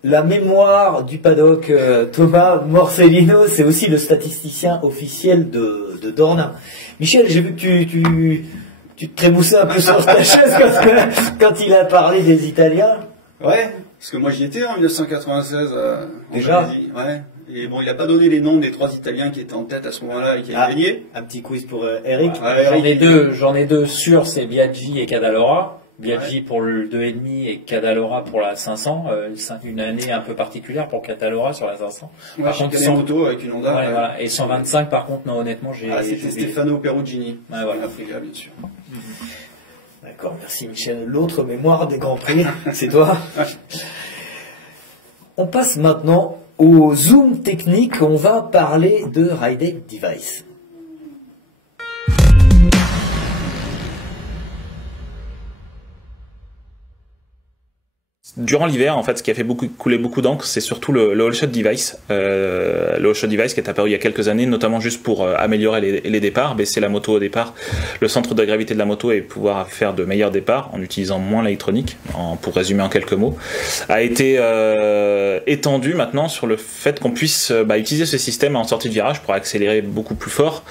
La mémoire du paddock, Thomas Morcellino, c'est aussi le statisticien officiel de Dorna. Michel, j'ai vu que tu te trémoussais un peu sur ta chaise quand il a parlé des Italiens. Ouais, parce que moi j'y étais en 1996. Déjà. Ouais. Et bon, il n'a pas donné les noms des 3 Italiens qui étaient en tête à ce moment-là et qui avaient gagné. Un petit quiz pour Eric. Ouais, J'en ai deux sûrs, c'est Biaggi et Cadalora. Biaggi pour le 2,5 et Cadalora pour la 500. Une année un peu particulière pour Cadalora sur la 500. Ouais, Par contre, 100 moto avec une Honda. Ouais, voilà. Et 125, par contre, non, honnêtement, c'était Stefano Perugini. Ouais, voilà. Africa, bien sûr. D'accord, merci Michel. L'autre mémoire des Grands Prix, c'est toi. On passe maintenant au zoom technique. On va parler de Ride Device. Durant l'hiver, en fait, ce qui a fait couler beaucoup d'encre, c'est surtout le All Shot Device. Le All Shot Device qui est apparu il y a quelques années, notamment juste pour améliorer les départs, baisser la moto au départ, le centre de gravité de la moto et pouvoir faire de meilleurs départs en utilisant moins l'électronique, pour résumer en quelques mots, a été étendu maintenant sur le fait qu'on puisse utiliser ce système en sortie de virage pour accélérer beaucoup plus fort.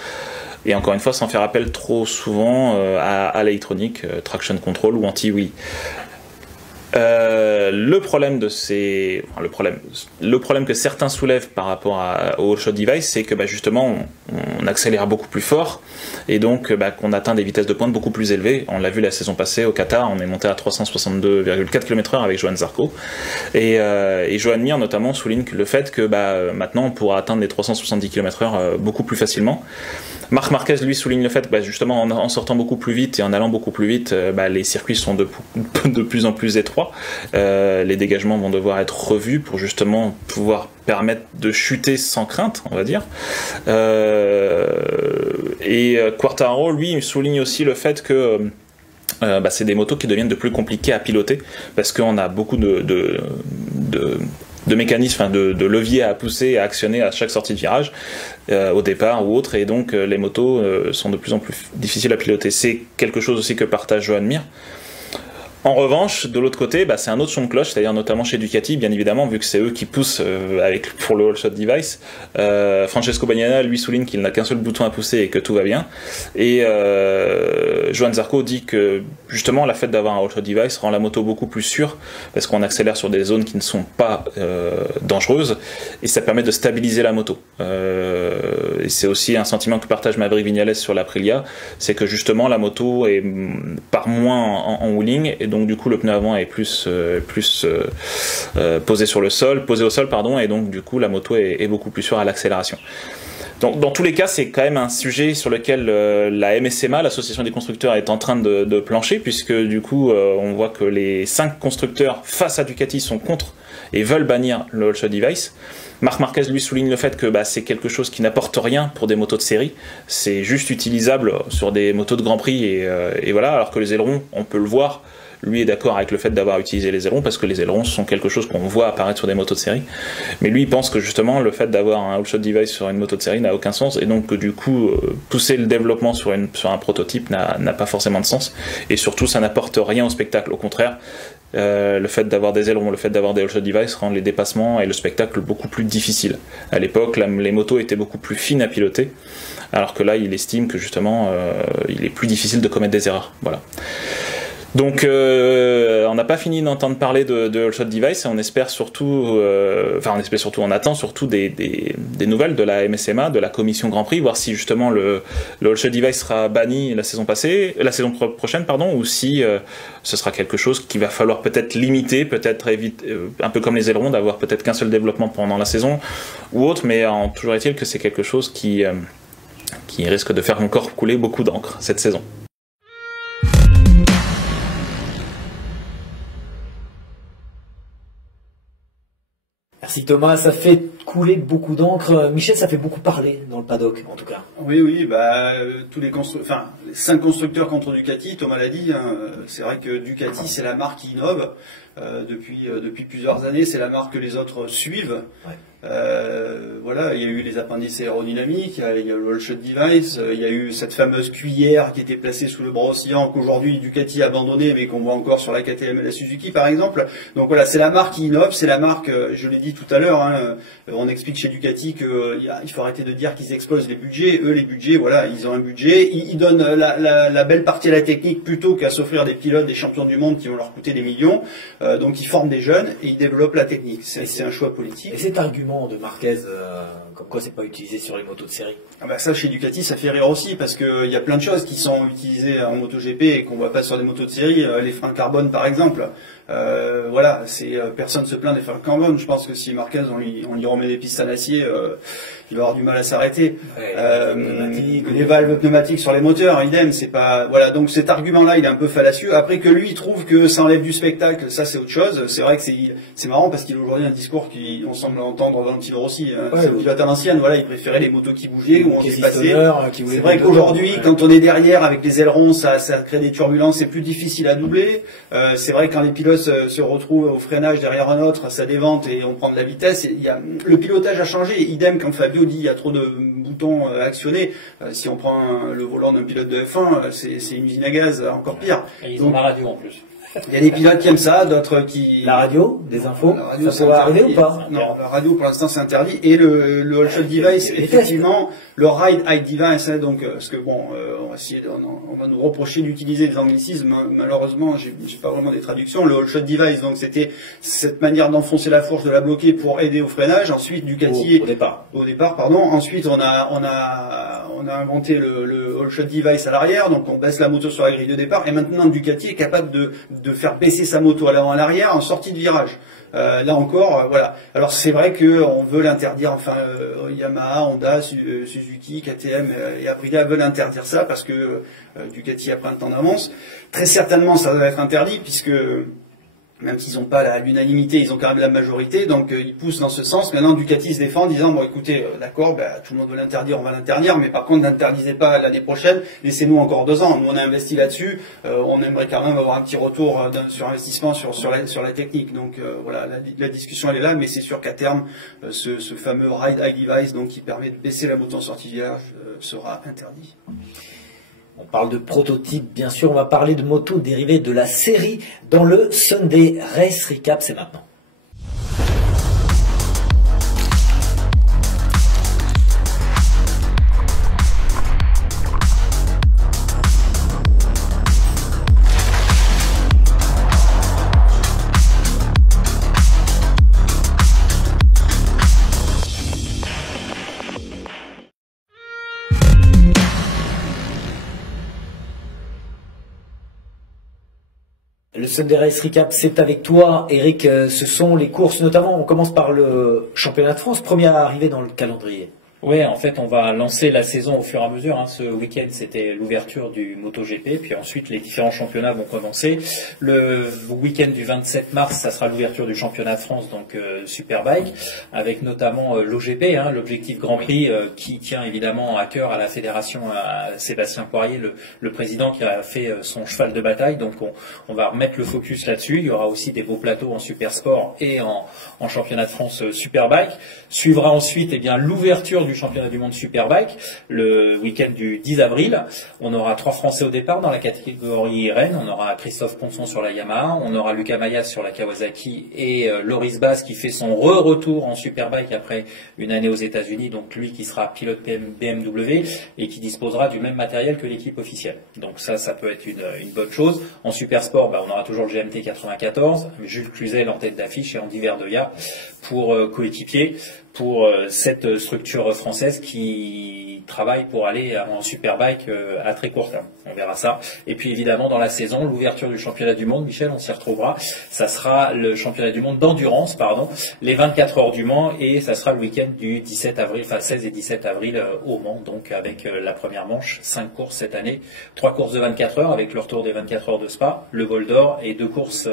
Et encore une fois, sans faire appel trop souvent à l'électronique, traction control ou anti-wheel. Le problème que certains soulèvent par rapport au All Shot Device, c'est que justement on accélère beaucoup plus fort et donc qu'on atteint des vitesses de pointe beaucoup plus élevées. On l'a vu la saison passée au Qatar, on est monté à 362,4 km/h avec Johan Zarco et Johan Mir notamment souligne le fait que maintenant on pourra atteindre les 370 km/h beaucoup plus facilement. Marc Marquez lui souligne le fait que justement en sortant beaucoup plus vite et en allant beaucoup plus vite, les circuits sont de plus en plus étroits. Les dégagements vont devoir être revus pour justement pouvoir permettre de chuter sans crainte, on va dire. Et Quartararo lui souligne aussi le fait que c'est des motos qui deviennent de plus compliquées à piloter parce qu'on a beaucoup de mécanismes, de leviers à pousser et à actionner à chaque sortie de virage, au départ ou autre, et donc les motos sont de plus en plus difficiles à piloter. C'est quelque chose aussi que partage Johan Mir. En revanche, de l'autre côté, c'est un autre son de cloche, c'est-à-dire notamment chez Ducati, bien évidemment, vu que c'est eux qui poussent pour le All Shot Device. Francesco Bagnaia, lui, souligne qu'il n'a qu'un seul bouton à pousser et que tout va bien. Et Johan Zarco dit que, justement, la fait d'avoir un All Shot Device rend la moto beaucoup plus sûre, parce qu'on accélère sur des zones qui ne sont pas dangereuses, et ça permet de stabiliser la moto. Et c'est aussi un sentiment que partage Maverick Viñales sur l'Aprilia, c'est que, justement, la moto part moins en wheeling, et donc du coup le pneu avant est plus posé au sol, et donc du coup la moto est beaucoup plus sûre à l'accélération. Donc, dans tous les cas, c'est quand même un sujet sur lequel la MSMA, l'association des constructeurs, est en train de plancher, puisque du coup on voit que les 5 constructeurs face à Ducati sont contre et veulent bannir le All Shot Device. Marc Marquez lui souligne le fait que c'est quelque chose qui n'apporte rien pour des motos de série, c'est juste utilisable sur des motos de Grand Prix et voilà, alors que les ailerons, on peut le voir, lui est d'accord avec le fait d'avoir utilisé les ailerons parce que les ailerons sont quelque chose qu'on voit apparaître sur des motos de série, mais lui il pense que justement le fait d'avoir un All Shot Device sur une moto de série n'a aucun sens, et donc que du coup pousser le développement sur un prototype n'a pas forcément de sens, et surtout ça n'apporte rien au spectacle. Au contraire, le fait d'avoir des ailerons, le fait d'avoir des All Shot Device rend les dépassements et le spectacle beaucoup plus difficiles. À l'époque, les motos étaient beaucoup plus fines à piloter, alors que là il estime que justement il est plus difficile de commettre des erreurs. Voilà. Donc on n'a pas fini d'entendre parler de All Shot Device, et on espère surtout, on attend surtout des nouvelles de la MSMA, de la commission Grand Prix, voir si justement le All Shot Device sera banni la saison prochaine, ou si ce sera quelque chose qu'il va falloir peut-être limiter, peut-être éviter, un peu comme les ailerons, d'avoir peut-être qu'un seul développement pendant la saison ou autre, mais toujours est-il que c'est quelque chose qui risque de faire encore couler beaucoup d'encre cette saison. Merci Thomas, ça fait couler beaucoup d'encre. Michel, ça fait beaucoup parler dans le paddock, en tout cas. Oui, tous les 5 constructeurs contre Ducati, Thomas l'a dit, c'est vrai que Ducati c'est la marque qui innove. depuis plusieurs années. C'est la marque que les autres suivent. Ouais. Voilà, il y a eu les appendices aérodynamiques, il y a le All Shot Device, il y a eu cette fameuse cuillère qui était placée sous le bras oscillant qu'aujourd'hui Ducati a abandonné, mais qu'on voit encore sur la KTM et la Suzuki par exemple. Donc voilà, c'est la marque qui innove, c'est la marque, je l'ai dit tout à l'heure, hein, on explique chez Ducati qu'il faut arrêter de dire qu'ils explosent les budgets. Eux, les budgets, voilà, ils ont un budget, ils donnent la belle partie à la technique plutôt qu'à s'offrir des pilotes, des champions du monde qui vont leur coûter des millions. Donc ils forment des jeunes et ils développent la technique. C'est un choix politique. Et cet argument de Marquez, comme quoi c'est pas utilisé sur les motos de série. Ah bah ça, chez Ducati, ça fait rire aussi, parce qu'il y a plein de choses qui sont utilisées en MotoGP et qu'on voit pas sur des motos de série. Les freins carbone, par exemple. Voilà, personne se plaint des freins carbone. Je pense que si Marquez, on lui remet des pistes en acier, il va avoir du mal à s'arrêter. Les valves pneumatiques sur les moteurs, idem, c'est pas, voilà. Donc cet argument-là, il est un peu fallacieux. Après que lui, il trouve que ça enlève du spectacle, ça c'est autre chose. C'est vrai que c'est marrant parce qu'il a aujourd'hui un discours qu'on semble entendre Valentino Rossi. C'est le pilote à l'ancienne, voilà, il préférait les motos qui bougeaient, où on s'est passé. C'est vrai qu'aujourd'hui, quand on est derrière avec les ailerons, ça crée des turbulences, c'est plus difficile à doubler. C'est vrai que quand les pilotes se retrouvent au freinage derrière un autre, ça dévente et on prend de la vitesse. Le pilotage a changé. Idem quand Fabio dit il y a trop de boutons actionnés. Si on prend le volant d'un pilote de F1, c'est une usine à gaz, encore pire. Et ils ont la radio en plus. Il y a des pilotes qui aiment ça, d'autres qui... La radio, des infos, la radio, ça va arriver ou pas? Non, la radio pour l'instant c'est interdit. Et le All Shot Device, effectivement, le Ride High Device, hein, donc, parce que bon, on va nous reprocher d'utiliser des anglicismes. Malheureusement, j'ai pas vraiment des traductions. Le All Shot Device, donc c'était cette manière d'enfoncer la fourche, de la bloquer pour aider au freinage. Ensuite, Ducati... Au départ, pardon. Ensuite, on a inventé le All Shot Device à l'arrière, donc on baisse la moto sur la grille de départ. Et maintenant, Ducati est capable de faire baisser sa moto à l'avant à l'arrière en sortie de virage. Là encore, voilà. Alors c'est vrai qu'on veut l'interdire, enfin Yamaha, Honda, Suzuki, KTM et Aprilia veulent interdire ça parce que Ducati a pris un temps d'avance. Très certainement ça va être interdit puisque même s'ils n'ont pas l'unanimité, ils ont quand même la majorité, donc ils poussent dans ce sens. Maintenant, Ducati se défend en disant, bon écoutez, d'accord, tout le monde veut l'interdire, on va l'interdire, mais par contre, n'interdisez pas l'année prochaine, laissez-nous encore 2 ans. Nous, on a investi là-dessus, on aimerait quand même avoir un petit retour sur investissement sur la technique. Donc voilà, la discussion elle est là, mais c'est sûr qu'à terme, ce fameux Ride High Device, donc qui permet de baisser la moto en sortie de virage, sera interdit. On parle de prototype, bien sûr, on va parler de motos dérivées de la série dans le Sunday Race Recap, c'est maintenant. Le Sunday Race Recap, c'est avec toi, Eric. Ce sont les courses, notamment, on commence par le championnat de France, première arrivée dans le calendrier. Oui, en fait, on va lancer la saison au fur et à mesure. Ce week-end, c'était l'ouverture du MotoGP, puis ensuite, les différents championnats vont commencer. Le week-end du 27 mars, ça sera l'ouverture du championnat de France, donc Superbike, avec notamment l'OGP, l'objectif Grand Prix, qui tient évidemment à cœur à la fédération, à Sébastien Poirier, le président qui a fait son cheval de bataille. Donc, on va remettre le focus là-dessus. Il y aura aussi des beaux plateaux en Supersport et en championnat de France Superbike. Suivra ensuite, l'ouverture du championnat du monde Superbike, le week-end du 10 avril. On aura 3 Français au départ dans la catégorie Rennes. On aura Christophe Ponson sur la Yamaha, on aura Lucas Mayas sur la Kawasaki et Loris Baz qui fait son retour en Superbike après une année aux États-Unis. Donc lui qui sera pilote BMW et qui disposera du même matériel que l'équipe officielle. Donc ça peut être une bonne chose. En Supersport, on aura toujours le GMT 94, Jules Cluzel en tête d'affiche et Andy Verdoya pour coéquipier pour cette structure française qui travaille pour aller en Superbike à très court terme. On verra ça. Et puis évidemment dans la saison, l'ouverture du championnat du monde, Michel, on s'y retrouvera. Ça sera le championnat du monde d'endurance, les 24 heures du Mans, et ça sera le week-end du 17 avril, 16 et 17 avril au Mans, donc avec la première manche, 5 courses cette année, 3 courses de 24 heures avec le retour des 24 heures de Spa, le Bol d'Or et 2 courses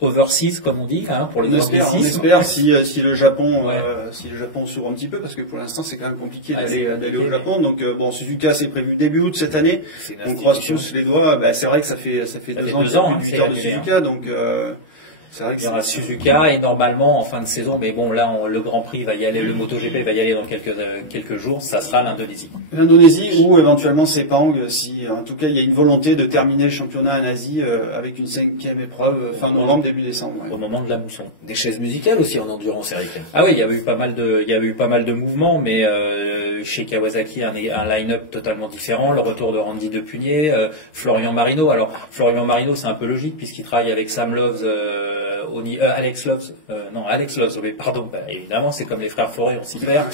overseas comme on dit, pour les on espère si le Japon s'ouvre un petit peu, parce que pour l'instant c'est quand même compliqué d'aller au Japon. Donc Suzuka c'est prévu début août cette année. On croise tous les doigts. C'est vrai que ça fait 2 ans de Suzuka, donc C'est vrai que Il y aura Suzuka et normalement en fin de saison, mais bon là le Grand Prix va y aller, le MotoGP va y aller dans quelques jours, ça sera l'Indonésie. l'Indonésie ou éventuellement Sepang, si en tout cas il y a une volonté de terminer le championnat en Asie avec une 5e épreuve fin novembre, début décembre. Au moment de la mousson. Des chaises musicales aussi en endurance, Eric. Ah oui, il y a eu pas mal de mouvements, mais chez Kawasaki un line-up totalement différent, le retour de Randy Depugné, Florian Marino. Alors Florian Marino c'est un peu logique puisqu'il travaille avec Sam Loves, Alex Loves, oui, pardon, évidemment c'est comme les frères Forêt, on s'y perd.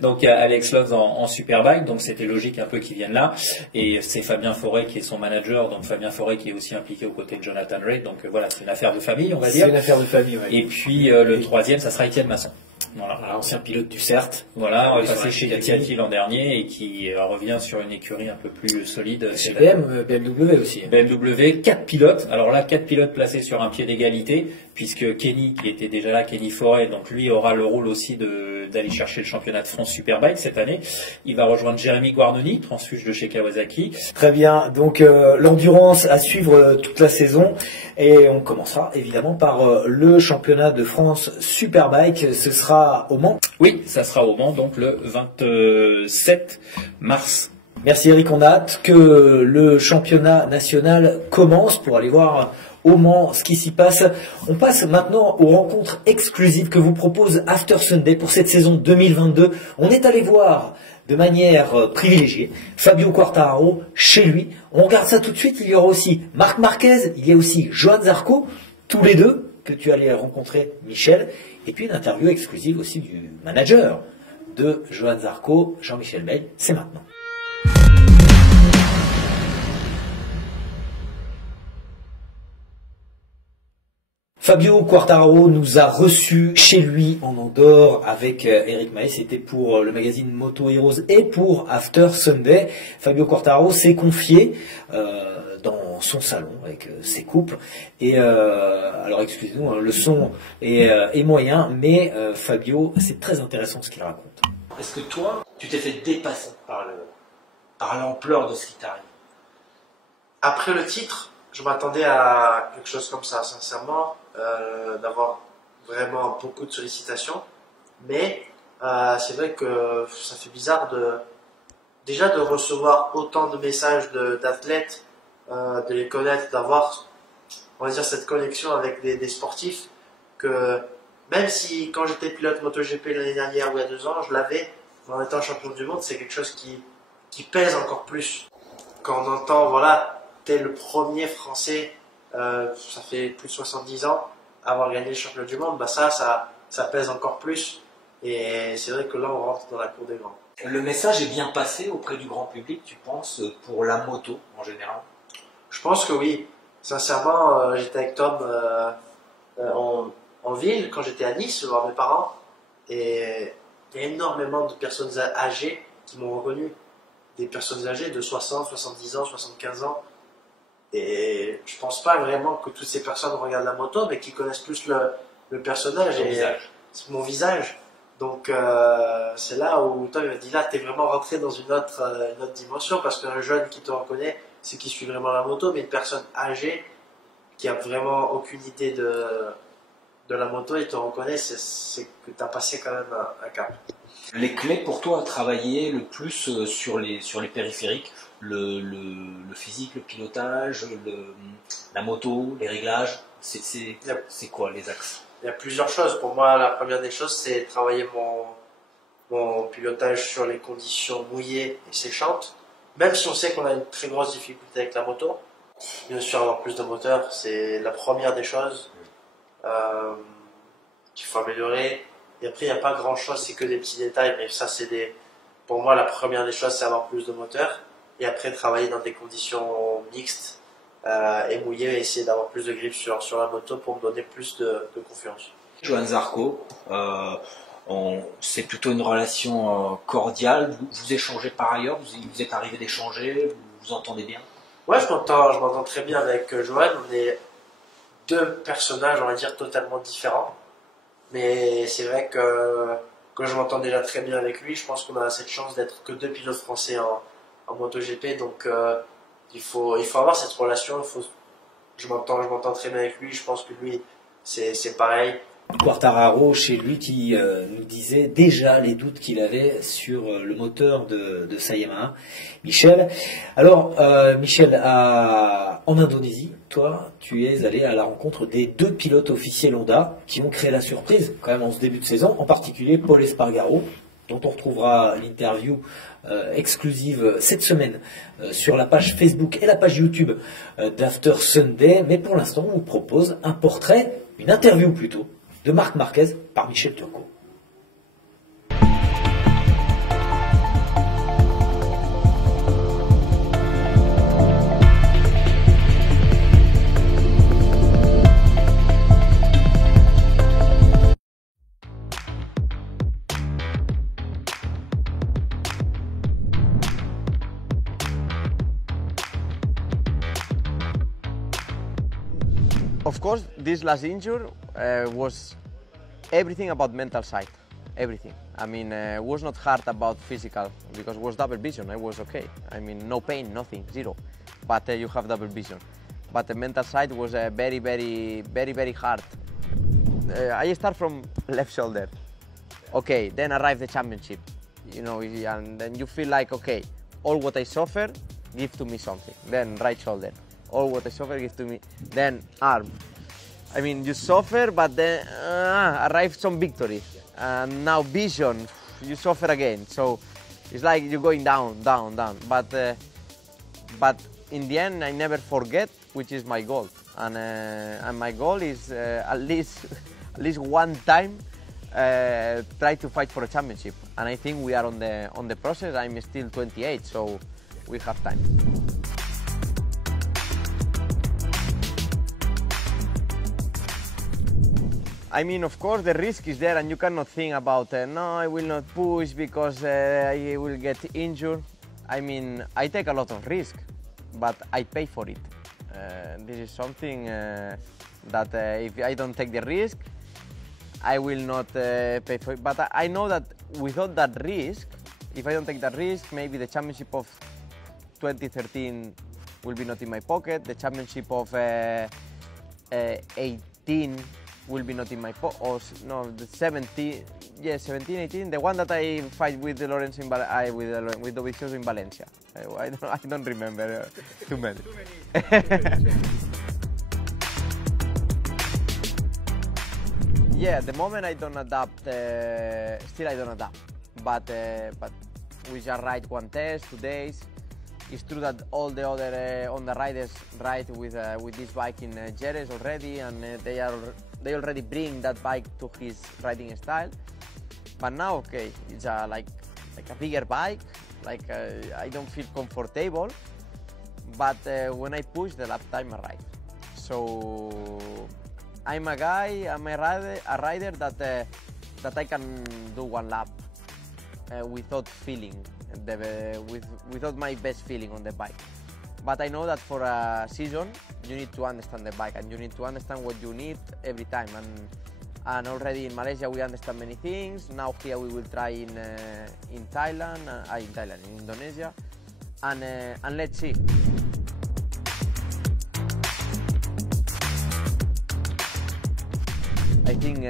Donc Alex Loves en Superbike, donc c'était logique un peu qu'il vienne là. Et c'est Fabien Forêt qui est son manager, donc Fabien Forêt qui est aussi impliqué aux côtés de Jonathan Ray. Donc voilà, c'est une affaire de famille, on va dire. C'est une affaire de famille, ouais. Et puis le troisième, ça sera Étienne Masson. Voilà, ancien pilote du CERT. Voilà, on est Oui, passé c'est chez vrai, Ducati l'an dernier et qui revient sur une écurie un peu plus solide. Chez cette année. BMW aussi. BMW, 4 pilotes. Alors là, 4 pilotes placés sur un pied d'égalité, puisque Kenny, qui était déjà là, Kenny Forêt, donc lui aura le rôle aussi d'aller chercher le championnat de France Superbike cette année. Il va rejoindre Jérémy Guarnoni, transfuge de chez Kawasaki. Très bien, donc l'endurance à suivre toute la saison et on commencera évidemment par le championnat de France Superbike, ce sera au Mans. Oui, ça sera au Mans, donc le 27 mars. Merci Eric, on a hâte que le championnat national commence pour aller voir au Mans ce qui s'y passe. On passe maintenant aux rencontres exclusives que vous propose After Sunday pour cette saison 2022. On est allé voir de manière privilégiée Fabio Quartararo chez lui. On regarde ça tout de suite. Il y aura aussi Marc Marquez, il y a aussi Johan Zarco, tous les deux que tu allais rencontrer, Michel, et puis une interview exclusive aussi du manager de Johan Zarco, Jean-Michel Bey. C'est maintenant. Fabio Quartararo nous a reçus chez lui en Andorre avec Eric Maé. C'était pour le magazine Moto Heroes et pour After Sunday. Fabio Quartararo s'est confié dans son salon avec ses couples. Et alors excusez-nous, hein, le son est moyen, mais Fabio, c'est très intéressant ce qu'il raconte. Est-ce que toi, tu t'es fait dépasser par l'ampleur de ce qui t'arrive? Après le titre, je m'attendais à quelque chose comme ça, sincèrement, d'avoir vraiment beaucoup de sollicitations. Mais c'est vrai que ça fait bizarre déjà de recevoir autant de messages d'athlètes, de les connaître, d'avoir, on va dire, cette connexion avec des sportifs que même si quand j'étais pilote MotoGP l'année dernière ou il y a 2 ans, je l'avais en étant champion du monde, c'est quelque chose qui pèse encore plus. Quand on entend, voilà, t'es le premier Français, ça fait plus de 70 ans, avoir gagné le championnat du monde, bah ça pèse encore plus. Et c'est vrai que là, on rentre dans la cour des grands. Le message est bien passé auprès du grand public, tu penses, pour la moto en général? Je pense que oui. Sincèrement, j'étais avec Tom en ville, quand j'étais à Nice, voir mes parents, et il y a énormément de personnes âgées qui m'ont reconnu. Des personnes âgées de 60, 70 ans, 75 ans. Et je pense pas vraiment que toutes ces personnes regardent la moto, mais qui connaissent plus le personnage et mon visage. Donc c'est là où Tom m'a dit, là t'es vraiment rentré dans une autre dimension, parce qu'un jeune qui te reconnaît, c'est qui suit vraiment la moto, mais une personne âgée qui a vraiment aucune idée de la moto et te reconnaît, c'est que tu as passé quand même un cap. Les clés pour toi à travailler le plus sur les périphériques, le physique, le pilotage, la moto, les réglages, c'est quoi les axes? Il y a plusieurs choses. Pour moi, la première des choses, c'est travailler mon pilotage sur les conditions mouillées et séchantes. Même si on sait qu'on a une très grosse difficulté avec la moto, bien sûr avoir plus de moteur, c'est la première des choses qu'il faut améliorer. Et après, il n'y a pas grand chose, c'est que des petits détails, mais ça, pour moi, la première des choses, c'est avoir plus de moteur. Et après, travailler dans des conditions mixtes et mouillées, et essayer d'avoir plus de grip sur la moto pour me donner plus de confiance. Johan Zarco, c'est plutôt une relation cordiale. Vous échangez par ailleurs, vous êtes arrivé d'échanger, vous vous entendez bien? Ouais, je m'entends très bien avec Johan. On est 2 personnages, on va dire, totalement différents. Mais c'est vrai que je m'entends déjà très bien avec lui. Je pense qu'on a cette chance d'être que 2 pilotes français en MotoGP. Donc il faut avoir cette relation. Je m'entends très bien avec lui. Je pense que lui c'est pareil. Quartararo, chez lui, qui nous disait déjà les doutes qu'il avait sur le moteur de sa Yamaha. Michel. Alors, Michel, en Indonésie, toi, tu es allé à la rencontre des 2 pilotes officiels Honda qui ont créé la surprise, quand même, en ce début de saison, en particulier Paul Espargaro, dont on retrouvera l'interview exclusive cette semaine sur la page Facebook et la page YouTube d'After Sunday. Mais pour l'instant, on vous propose un portrait, une interview plutôt, de Marc Marquez par Michel Turcot. Of course, this last injury was everything about mental side, everything. I mean, it was not hard about physical because it was double vision. I was okay. I mean, no pain, nothing, zero. But you have double vision. But the mental side was very hard. I start from left shoulder. Okay, then arrive the championship. You know, and then you feel like, okay, all what I suffer, give to me something. Then right shoulder. All what I suffer, give to me. Then arm. I mean, you suffer, but then arrive some victory. And now vision, you suffer again. So it's like you're going down. But in the end, I never forget which is my goal. And my goal is at least one time try to fight for a championship. And I think we are on the process. I'm still 28, so we have time. I mean, of course, the risk is there, and you cannot think about, no, I will not push because I will get injured. I mean, I take a lot of risk, but I pay for it. This is something that if I don't take the risk, I will not pay for it. But I know that without that risk, if I don't take that risk, maybe the championship of 2013 will be not in my pocket. The championship of 18 will be not in my pocket. Or no, the 17, 18. The one that I fight with the Lorenzo in with Dovizioso in Valencia. I don't remember too many. Yeah, at the moment I don't adapt. Still I don't adapt. But we just ride one test, 2 days. It's true that all the other Honda riders ride with this bike in Jerez already, and they already bring that bike to his riding style. But now, okay, it's like a bigger bike. Like I don't feel comfortable, but when I push, the lap time arrives. So I'm a guy, I'm a rider that I can do one lap without feeling, without my best feeling on the bike. But I know that for a season, you need to understand the bike and you need to understand what you need every time. And already in Malaysia we understand many things. Now here we will try in Thailand, in Indonesia, and let's see. I think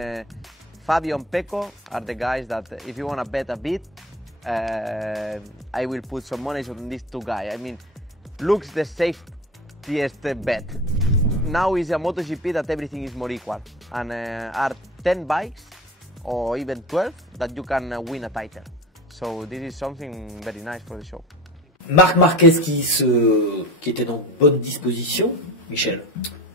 Fabio and Pecco are the guys that if you want to bet a bit, I will put some money on these two guys. I mean, looks the safest bet. Now is a MotoGP that everything is more equal, and are 10 bikes or even 12 that you can win a title. So this is something very nice for the show. Marc Marquez qui était dans bonne disposition, Michel.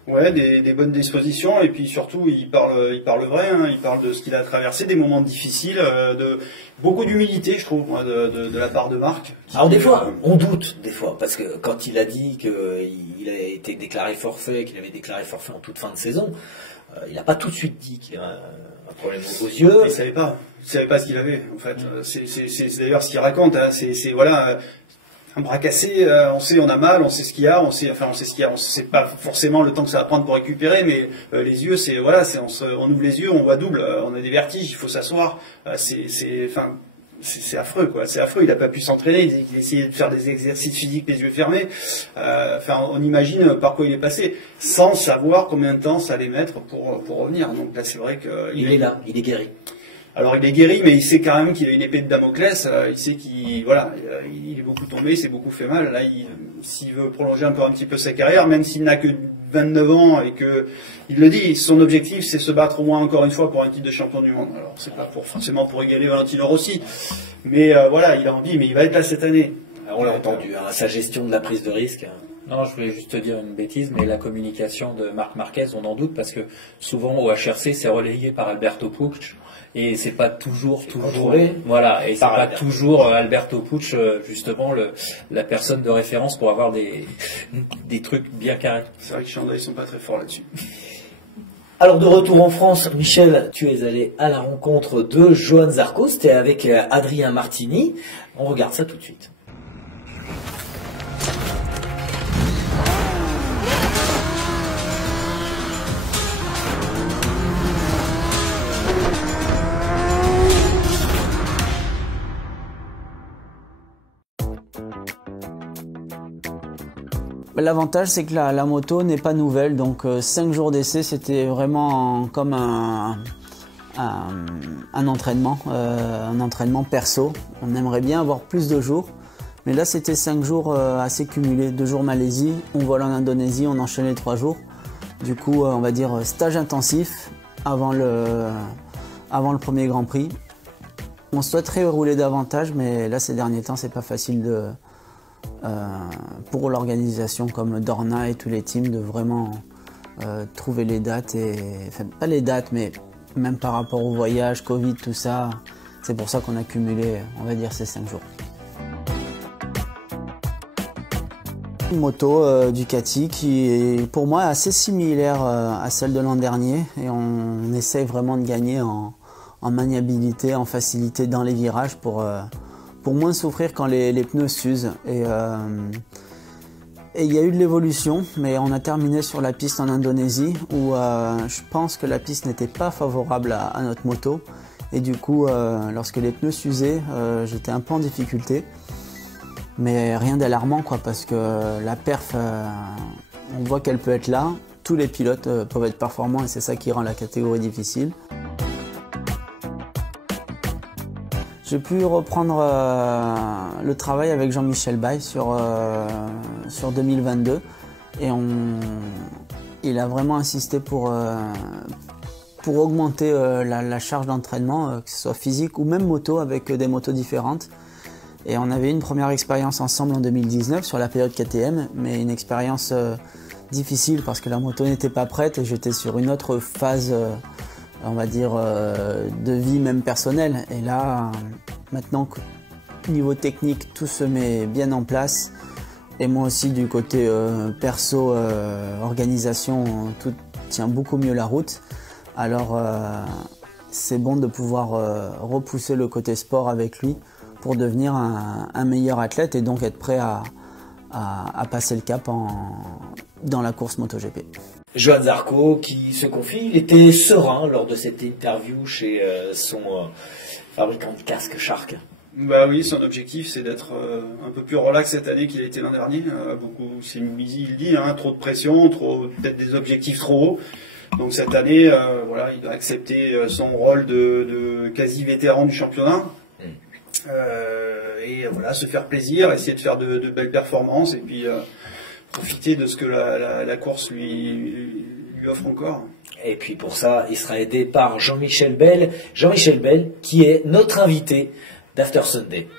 Ouais, des bonnes dispositions, et puis surtout il parle vrai, hein, il parle de ce qu'il a traversé, des moments difficiles, de beaucoup d'humilité, je trouve, moi, de la part de Marc. Alors des fois, on doute, parce que quand il a dit qu'il a été déclaré forfait, qu'il avait déclaré forfait en toute fin de saison, il n'a pas tout de suite dit qu'il a un problème aux yeux. Il savait pas ce qu'il avait, en fait. C'est d'ailleurs ce qu'il raconte, hein. C'est voilà. Un bras cassé, on sait, on a mal, on sait ce qu'il y a, on sait ce qu'il y a, on sait pas forcément le temps que ça va prendre pour récupérer, mais les yeux, on ouvre les yeux, on voit double, on a des vertiges, il faut s'asseoir, c'est affreux, quoi. C'est affreux. Il n'a pas pu s'entraîner. Il disait qu'il essayait de faire des exercices physiques les yeux fermés. Enfin, on imagine par quoi il est passé, sans savoir combien de temps ça allait mettre pour revenir. Donc là, c'est vrai que il est là, il est guéri. Alors il est guéri, mais il sait quand même qu'il a une épée de Damoclès. Il sait qu'il il est beaucoup tombé, il s'est beaucoup fait mal. Là, s'il veut prolonger un petit peu sa carrière, même s'il n'a que 29 ans et que il le dit, son objectif c'est se battre au moins encore une fois pour un titre de champion du monde. Alors c'est pas forcément pour égaler Valentino Rossi, mais voilà, il a envie, mais il va être là cette année. Alors, on l'a entendu, hein, sa gestion de la prise de risque. Non, je voulais juste te dire une bêtise, mais la communication de Marc Marquez, on en doute, parce que souvent au HRC, c'est relayé par Alberto Puig, et c'est pas toujours, voilà, et c'est pas toujours Alberto Puig, justement, la personne de référence pour avoir des trucs bien carrés. C'est vrai que Chanda, ils sont pas très forts là-dessus. Alors de retour en France, Michel, tu es allé à la rencontre de Johan Zarco, c'était avec Adrien Martini. On regarde ça tout de suite. L'avantage, c'est que la moto n'est pas nouvelle, donc 5 jours d'essai, c'était vraiment comme un entraînement perso. On aimerait bien avoir plus de jours, mais là c'était 5 jours assez cumulés. 2 jours Malaisie, on vole en Indonésie, on enchaîne les 3 jours. Du coup, on va dire stage intensif avant le premier Grand Prix. On souhaiterait rouler davantage, mais là ces derniers temps, c'est pas facile pour l'organisation comme Dorna et tous les teams de vraiment trouver les dates, enfin pas les dates, mais même par rapport au voyage, Covid, tout ça, c'est pour ça qu'on a cumulé, on va dire, ces 5 jours. Une moto Ducati qui est pour moi assez similaire à celle de l'an dernier, et on essaye vraiment de gagner en maniabilité, en facilité dans les virages pour moins souffrir quand les pneus s'usent. Et il y a eu de l'évolution, mais on a terminé sur la piste en Indonésie où je pense que la piste n'était pas favorable à notre moto. Et du coup, lorsque les pneus s'usaient, j'étais un peu en difficulté. Mais rien d'alarmant, quoi, parce que la perf, on voit qu'elle peut être là. Tous les pilotes peuvent être performants et c'est ça qui rend la catégorie difficile. J'ai pu reprendre le travail avec Jean-Michel Baye sur 2022 et il a vraiment insisté pour augmenter la charge d'entraînement, que ce soit physique ou même moto avec des motos différentes. Et on avait une première expérience ensemble en 2019 sur la période KTM, mais une expérience difficile parce que la moto n'était pas prête et j'étais sur une autre phase on va dire de vie même personnelle. Et là, maintenant que niveau technique tout se met bien en place, et moi aussi du côté perso, organisation, tout tient beaucoup mieux la route. Alors c'est bon de pouvoir repousser le côté sport avec lui pour devenir un meilleur athlète et donc être prêt à passer le cap dans la course MotoGP. Johan Zarco qui se confie, il était serein lors de cette interview chez son fabricant de casque Shark. Bah oui, son objectif c'est d'être un peu plus relax cette année qu'il a été l'an dernier. Il le dit, hein, trop de pression, peut-être des objectifs trop hauts. Donc cette année, voilà, il a accepté son rôle de quasi vétéran du championnat. Et voilà, se faire plaisir, essayer de faire de belles performances et puis profiter de ce que la course lui offre encore. Et puis pour ça, il sera aidé par Jean-Michel Bell. Jean-Michel Bell qui est notre invité d'After Sunday.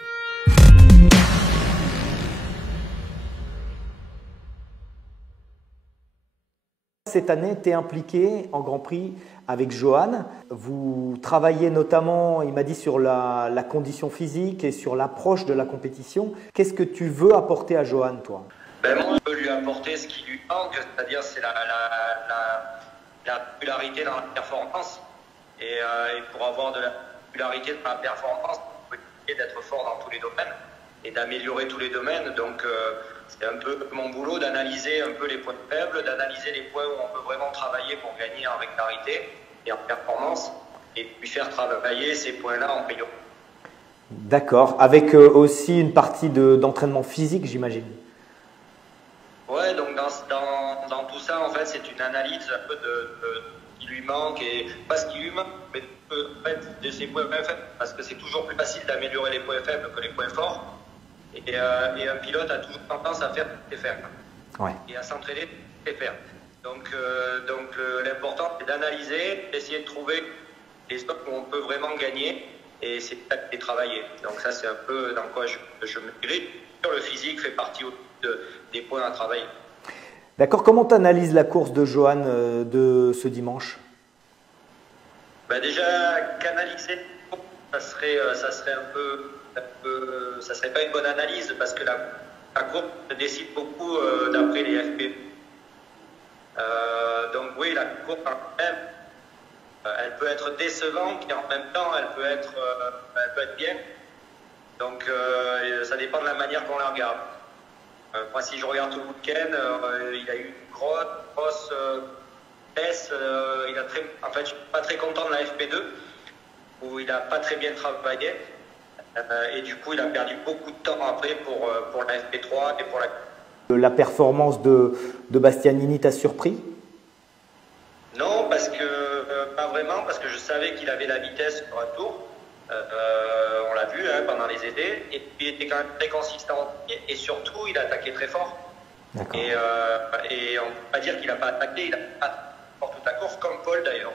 Cette année, tu es impliqué en Grand Prix avec Johan. Vous travaillez notamment, il m'a dit, sur la condition physique et sur l'approche de la compétition. Qu'est-ce que tu veux apporter à Johan, toi? Moi, je veux lui apporter ce qui lui manque, c'est-à-dire c'est la popularité dans la performance. Et pour avoir de la popularité dans la performance, il faut essayer d'être fort dans tous les domaines et d'améliorer tous les domaines. Donc, c'est un peu mon boulot d'analyser un peu les points faibles, d'analyser les points où on peut vraiment travailler pour gagner en régularité et en performance, et puis faire travailler ces points-là en priorité. D'accord. Avec aussi une partie d'entraînement physique, j'imagine. Ouais, donc dans tout ça, en fait, c'est une analyse un peu de ce qui lui manque, et pas ce qui lui manque, mais en fait, de ses points faibles, parce que c'est toujours plus facile d'améliorer les points faibles que les points forts. Et un pilote a toujours tendance à faire et faire. Ouais. Et à s'entraîner et faire. Donc l'important, c'est d'analyser, d'essayer de trouver les spots où on peut vraiment gagner, et c'est de travailler. Donc ça, c'est un peu dans quoi je me dirige. Le physique fait partie des points à travailler. D'accord. Comment tu analyses la course de Johan de ce dimanche? Déjà, canaliser, ça serait pas une bonne analyse, parce que la course décide beaucoup d'après les FP. Donc oui, la course en elle-même, elle peut être décevante, et en même temps, elle peut être bien. Donc ça dépend de la manière qu'on la regarde. Moi, si je regarde tout le week-end, il a eu une grosse baisse. En fait, je suis pas très content de la FP2, où il n'a pas très bien travaillé. Et du coup, il a perdu beaucoup de temps après pour la FP3 et pour la performance de Bastianini t'a surpris? Non, parce que pas vraiment, parce que je savais qu'il avait la vitesse sur un tour. On l'a vu pendant les essais, et puis il était quand même très consistant, et surtout il a attaqué très fort. Et on ne peut pas dire qu'il n'a pas attaqué, il a attaqué toute la course, comme Paul d'ailleurs.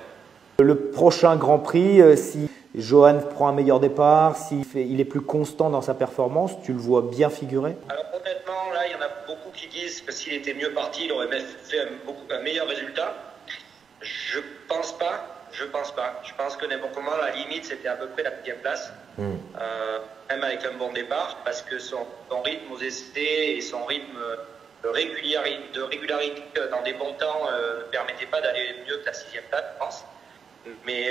Le prochain Grand Prix, si Johan prend un meilleur départ, s'il est plus constant dans sa performance, tu le vois bien figurer? Alors honnêtement, là il y en a beaucoup qui disent que s'il était mieux parti, il aurait fait un meilleur résultat. Je pense pas. Je pense que n'importe comment, la limite, c'était à peu près la 10e place. Même avec un bon départ, parce que son rythme aux essais et son rythme de régularité dans des bons temps ne permettait pas d'aller mieux que la 6e place, je pense. Mais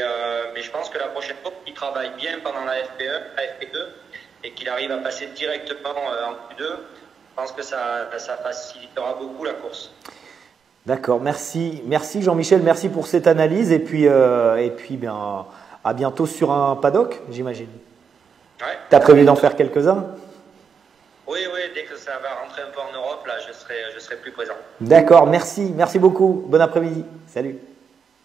je pense que la prochaine fois, il travaille bien pendant la FP1, la FP2, et qu'il arrive à passer directement en Q2, je pense que ça facilitera beaucoup la course. D'accord, merci Jean-Michel, merci pour cette analyse, et puis à bientôt sur un paddock, j'imagine. Ouais. Tu as prévu d'en faire quelques-uns? Oui, dès que ça va rentrer un peu en Europe, là, je serai plus présent. D'accord, merci beaucoup, bon après-midi, salut.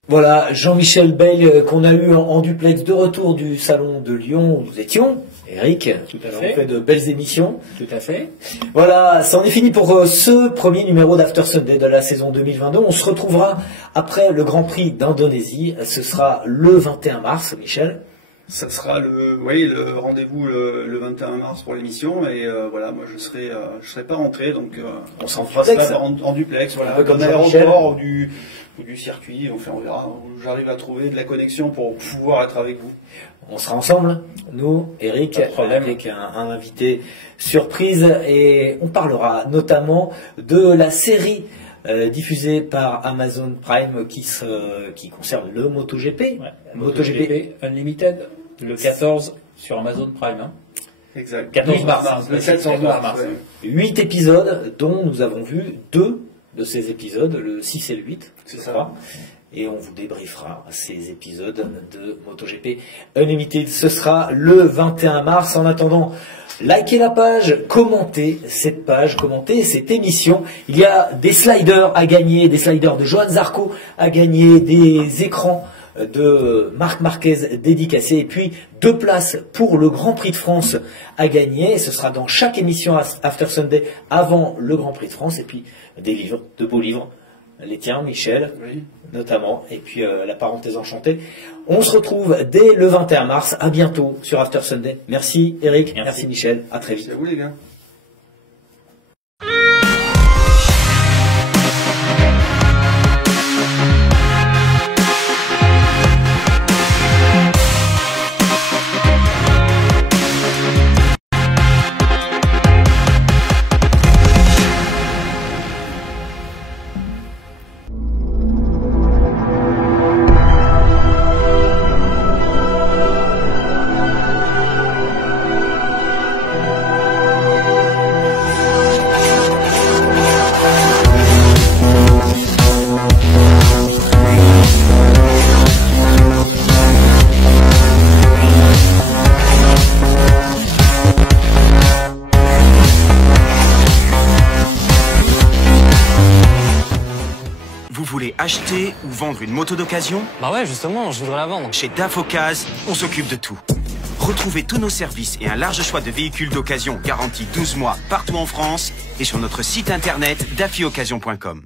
Voilà, Jean-Michel Bayle qu'on a eu en duplex de retour du salon de Lyon où nous étions. Eric, tout à fait. On fait de belles émissions. Tout à fait. Voilà, c'en est fini pour ce premier numéro d'After Sunday de la saison 2022. On se retrouvera après le Grand Prix d'Indonésie. Ce sera le 21 mars, Michel. Ça sera le rendez-vous le 21 mars pour l'émission, et voilà, moi je serai pas rentré, donc on s'en fera ça en duplex, voilà, un peu comme l'aéroport ou du circuit. Enfin, on verra où j'arrive à trouver de la connexion pour pouvoir être avec vous. On sera ensemble, nous, Eric, avec un invité surprise, et on parlera notamment de la série diffusée par Amazon Prime qui concerne le MotoGP. Ouais, MotoGP Unlimited, le 14 sur Amazon Prime. Hein. Exact. 14 mars. Le 14 mars. 8 épisodes, dont nous avons vu 2 de ces épisodes, le 6 et le 8. C'est ça. Et on vous débriefera ces épisodes de MotoGP Unlimited. Ce sera le 21 mars. En attendant, likez la page, commentez cette émission. Il y a des sliders à gagner, des sliders de Johan Zarco à gagner, des écrans de Marc Marquez dédicacés, et puis 2 places pour le Grand Prix de France à gagner. Ce sera dans chaque émission After Sunday avant le Grand Prix de France, et puis des livres, de beaux livres. Les tiens, Michel, oui, notamment, et puis la parenthèse enchantée. On se retrouve dès le 21 mars. À bientôt sur After Sunday. Merci Eric, merci Michel, à très vite. C'est à vous les gars. Acheter ou vendre une moto d'occasion? Bah ouais, justement, je voudrais la vendre. Chez DAF Occasion, on s'occupe de tout. Retrouvez tous nos services et un large choix de véhicules d'occasion garantis 12 mois partout en France et sur notre site internet dafioccasion.com.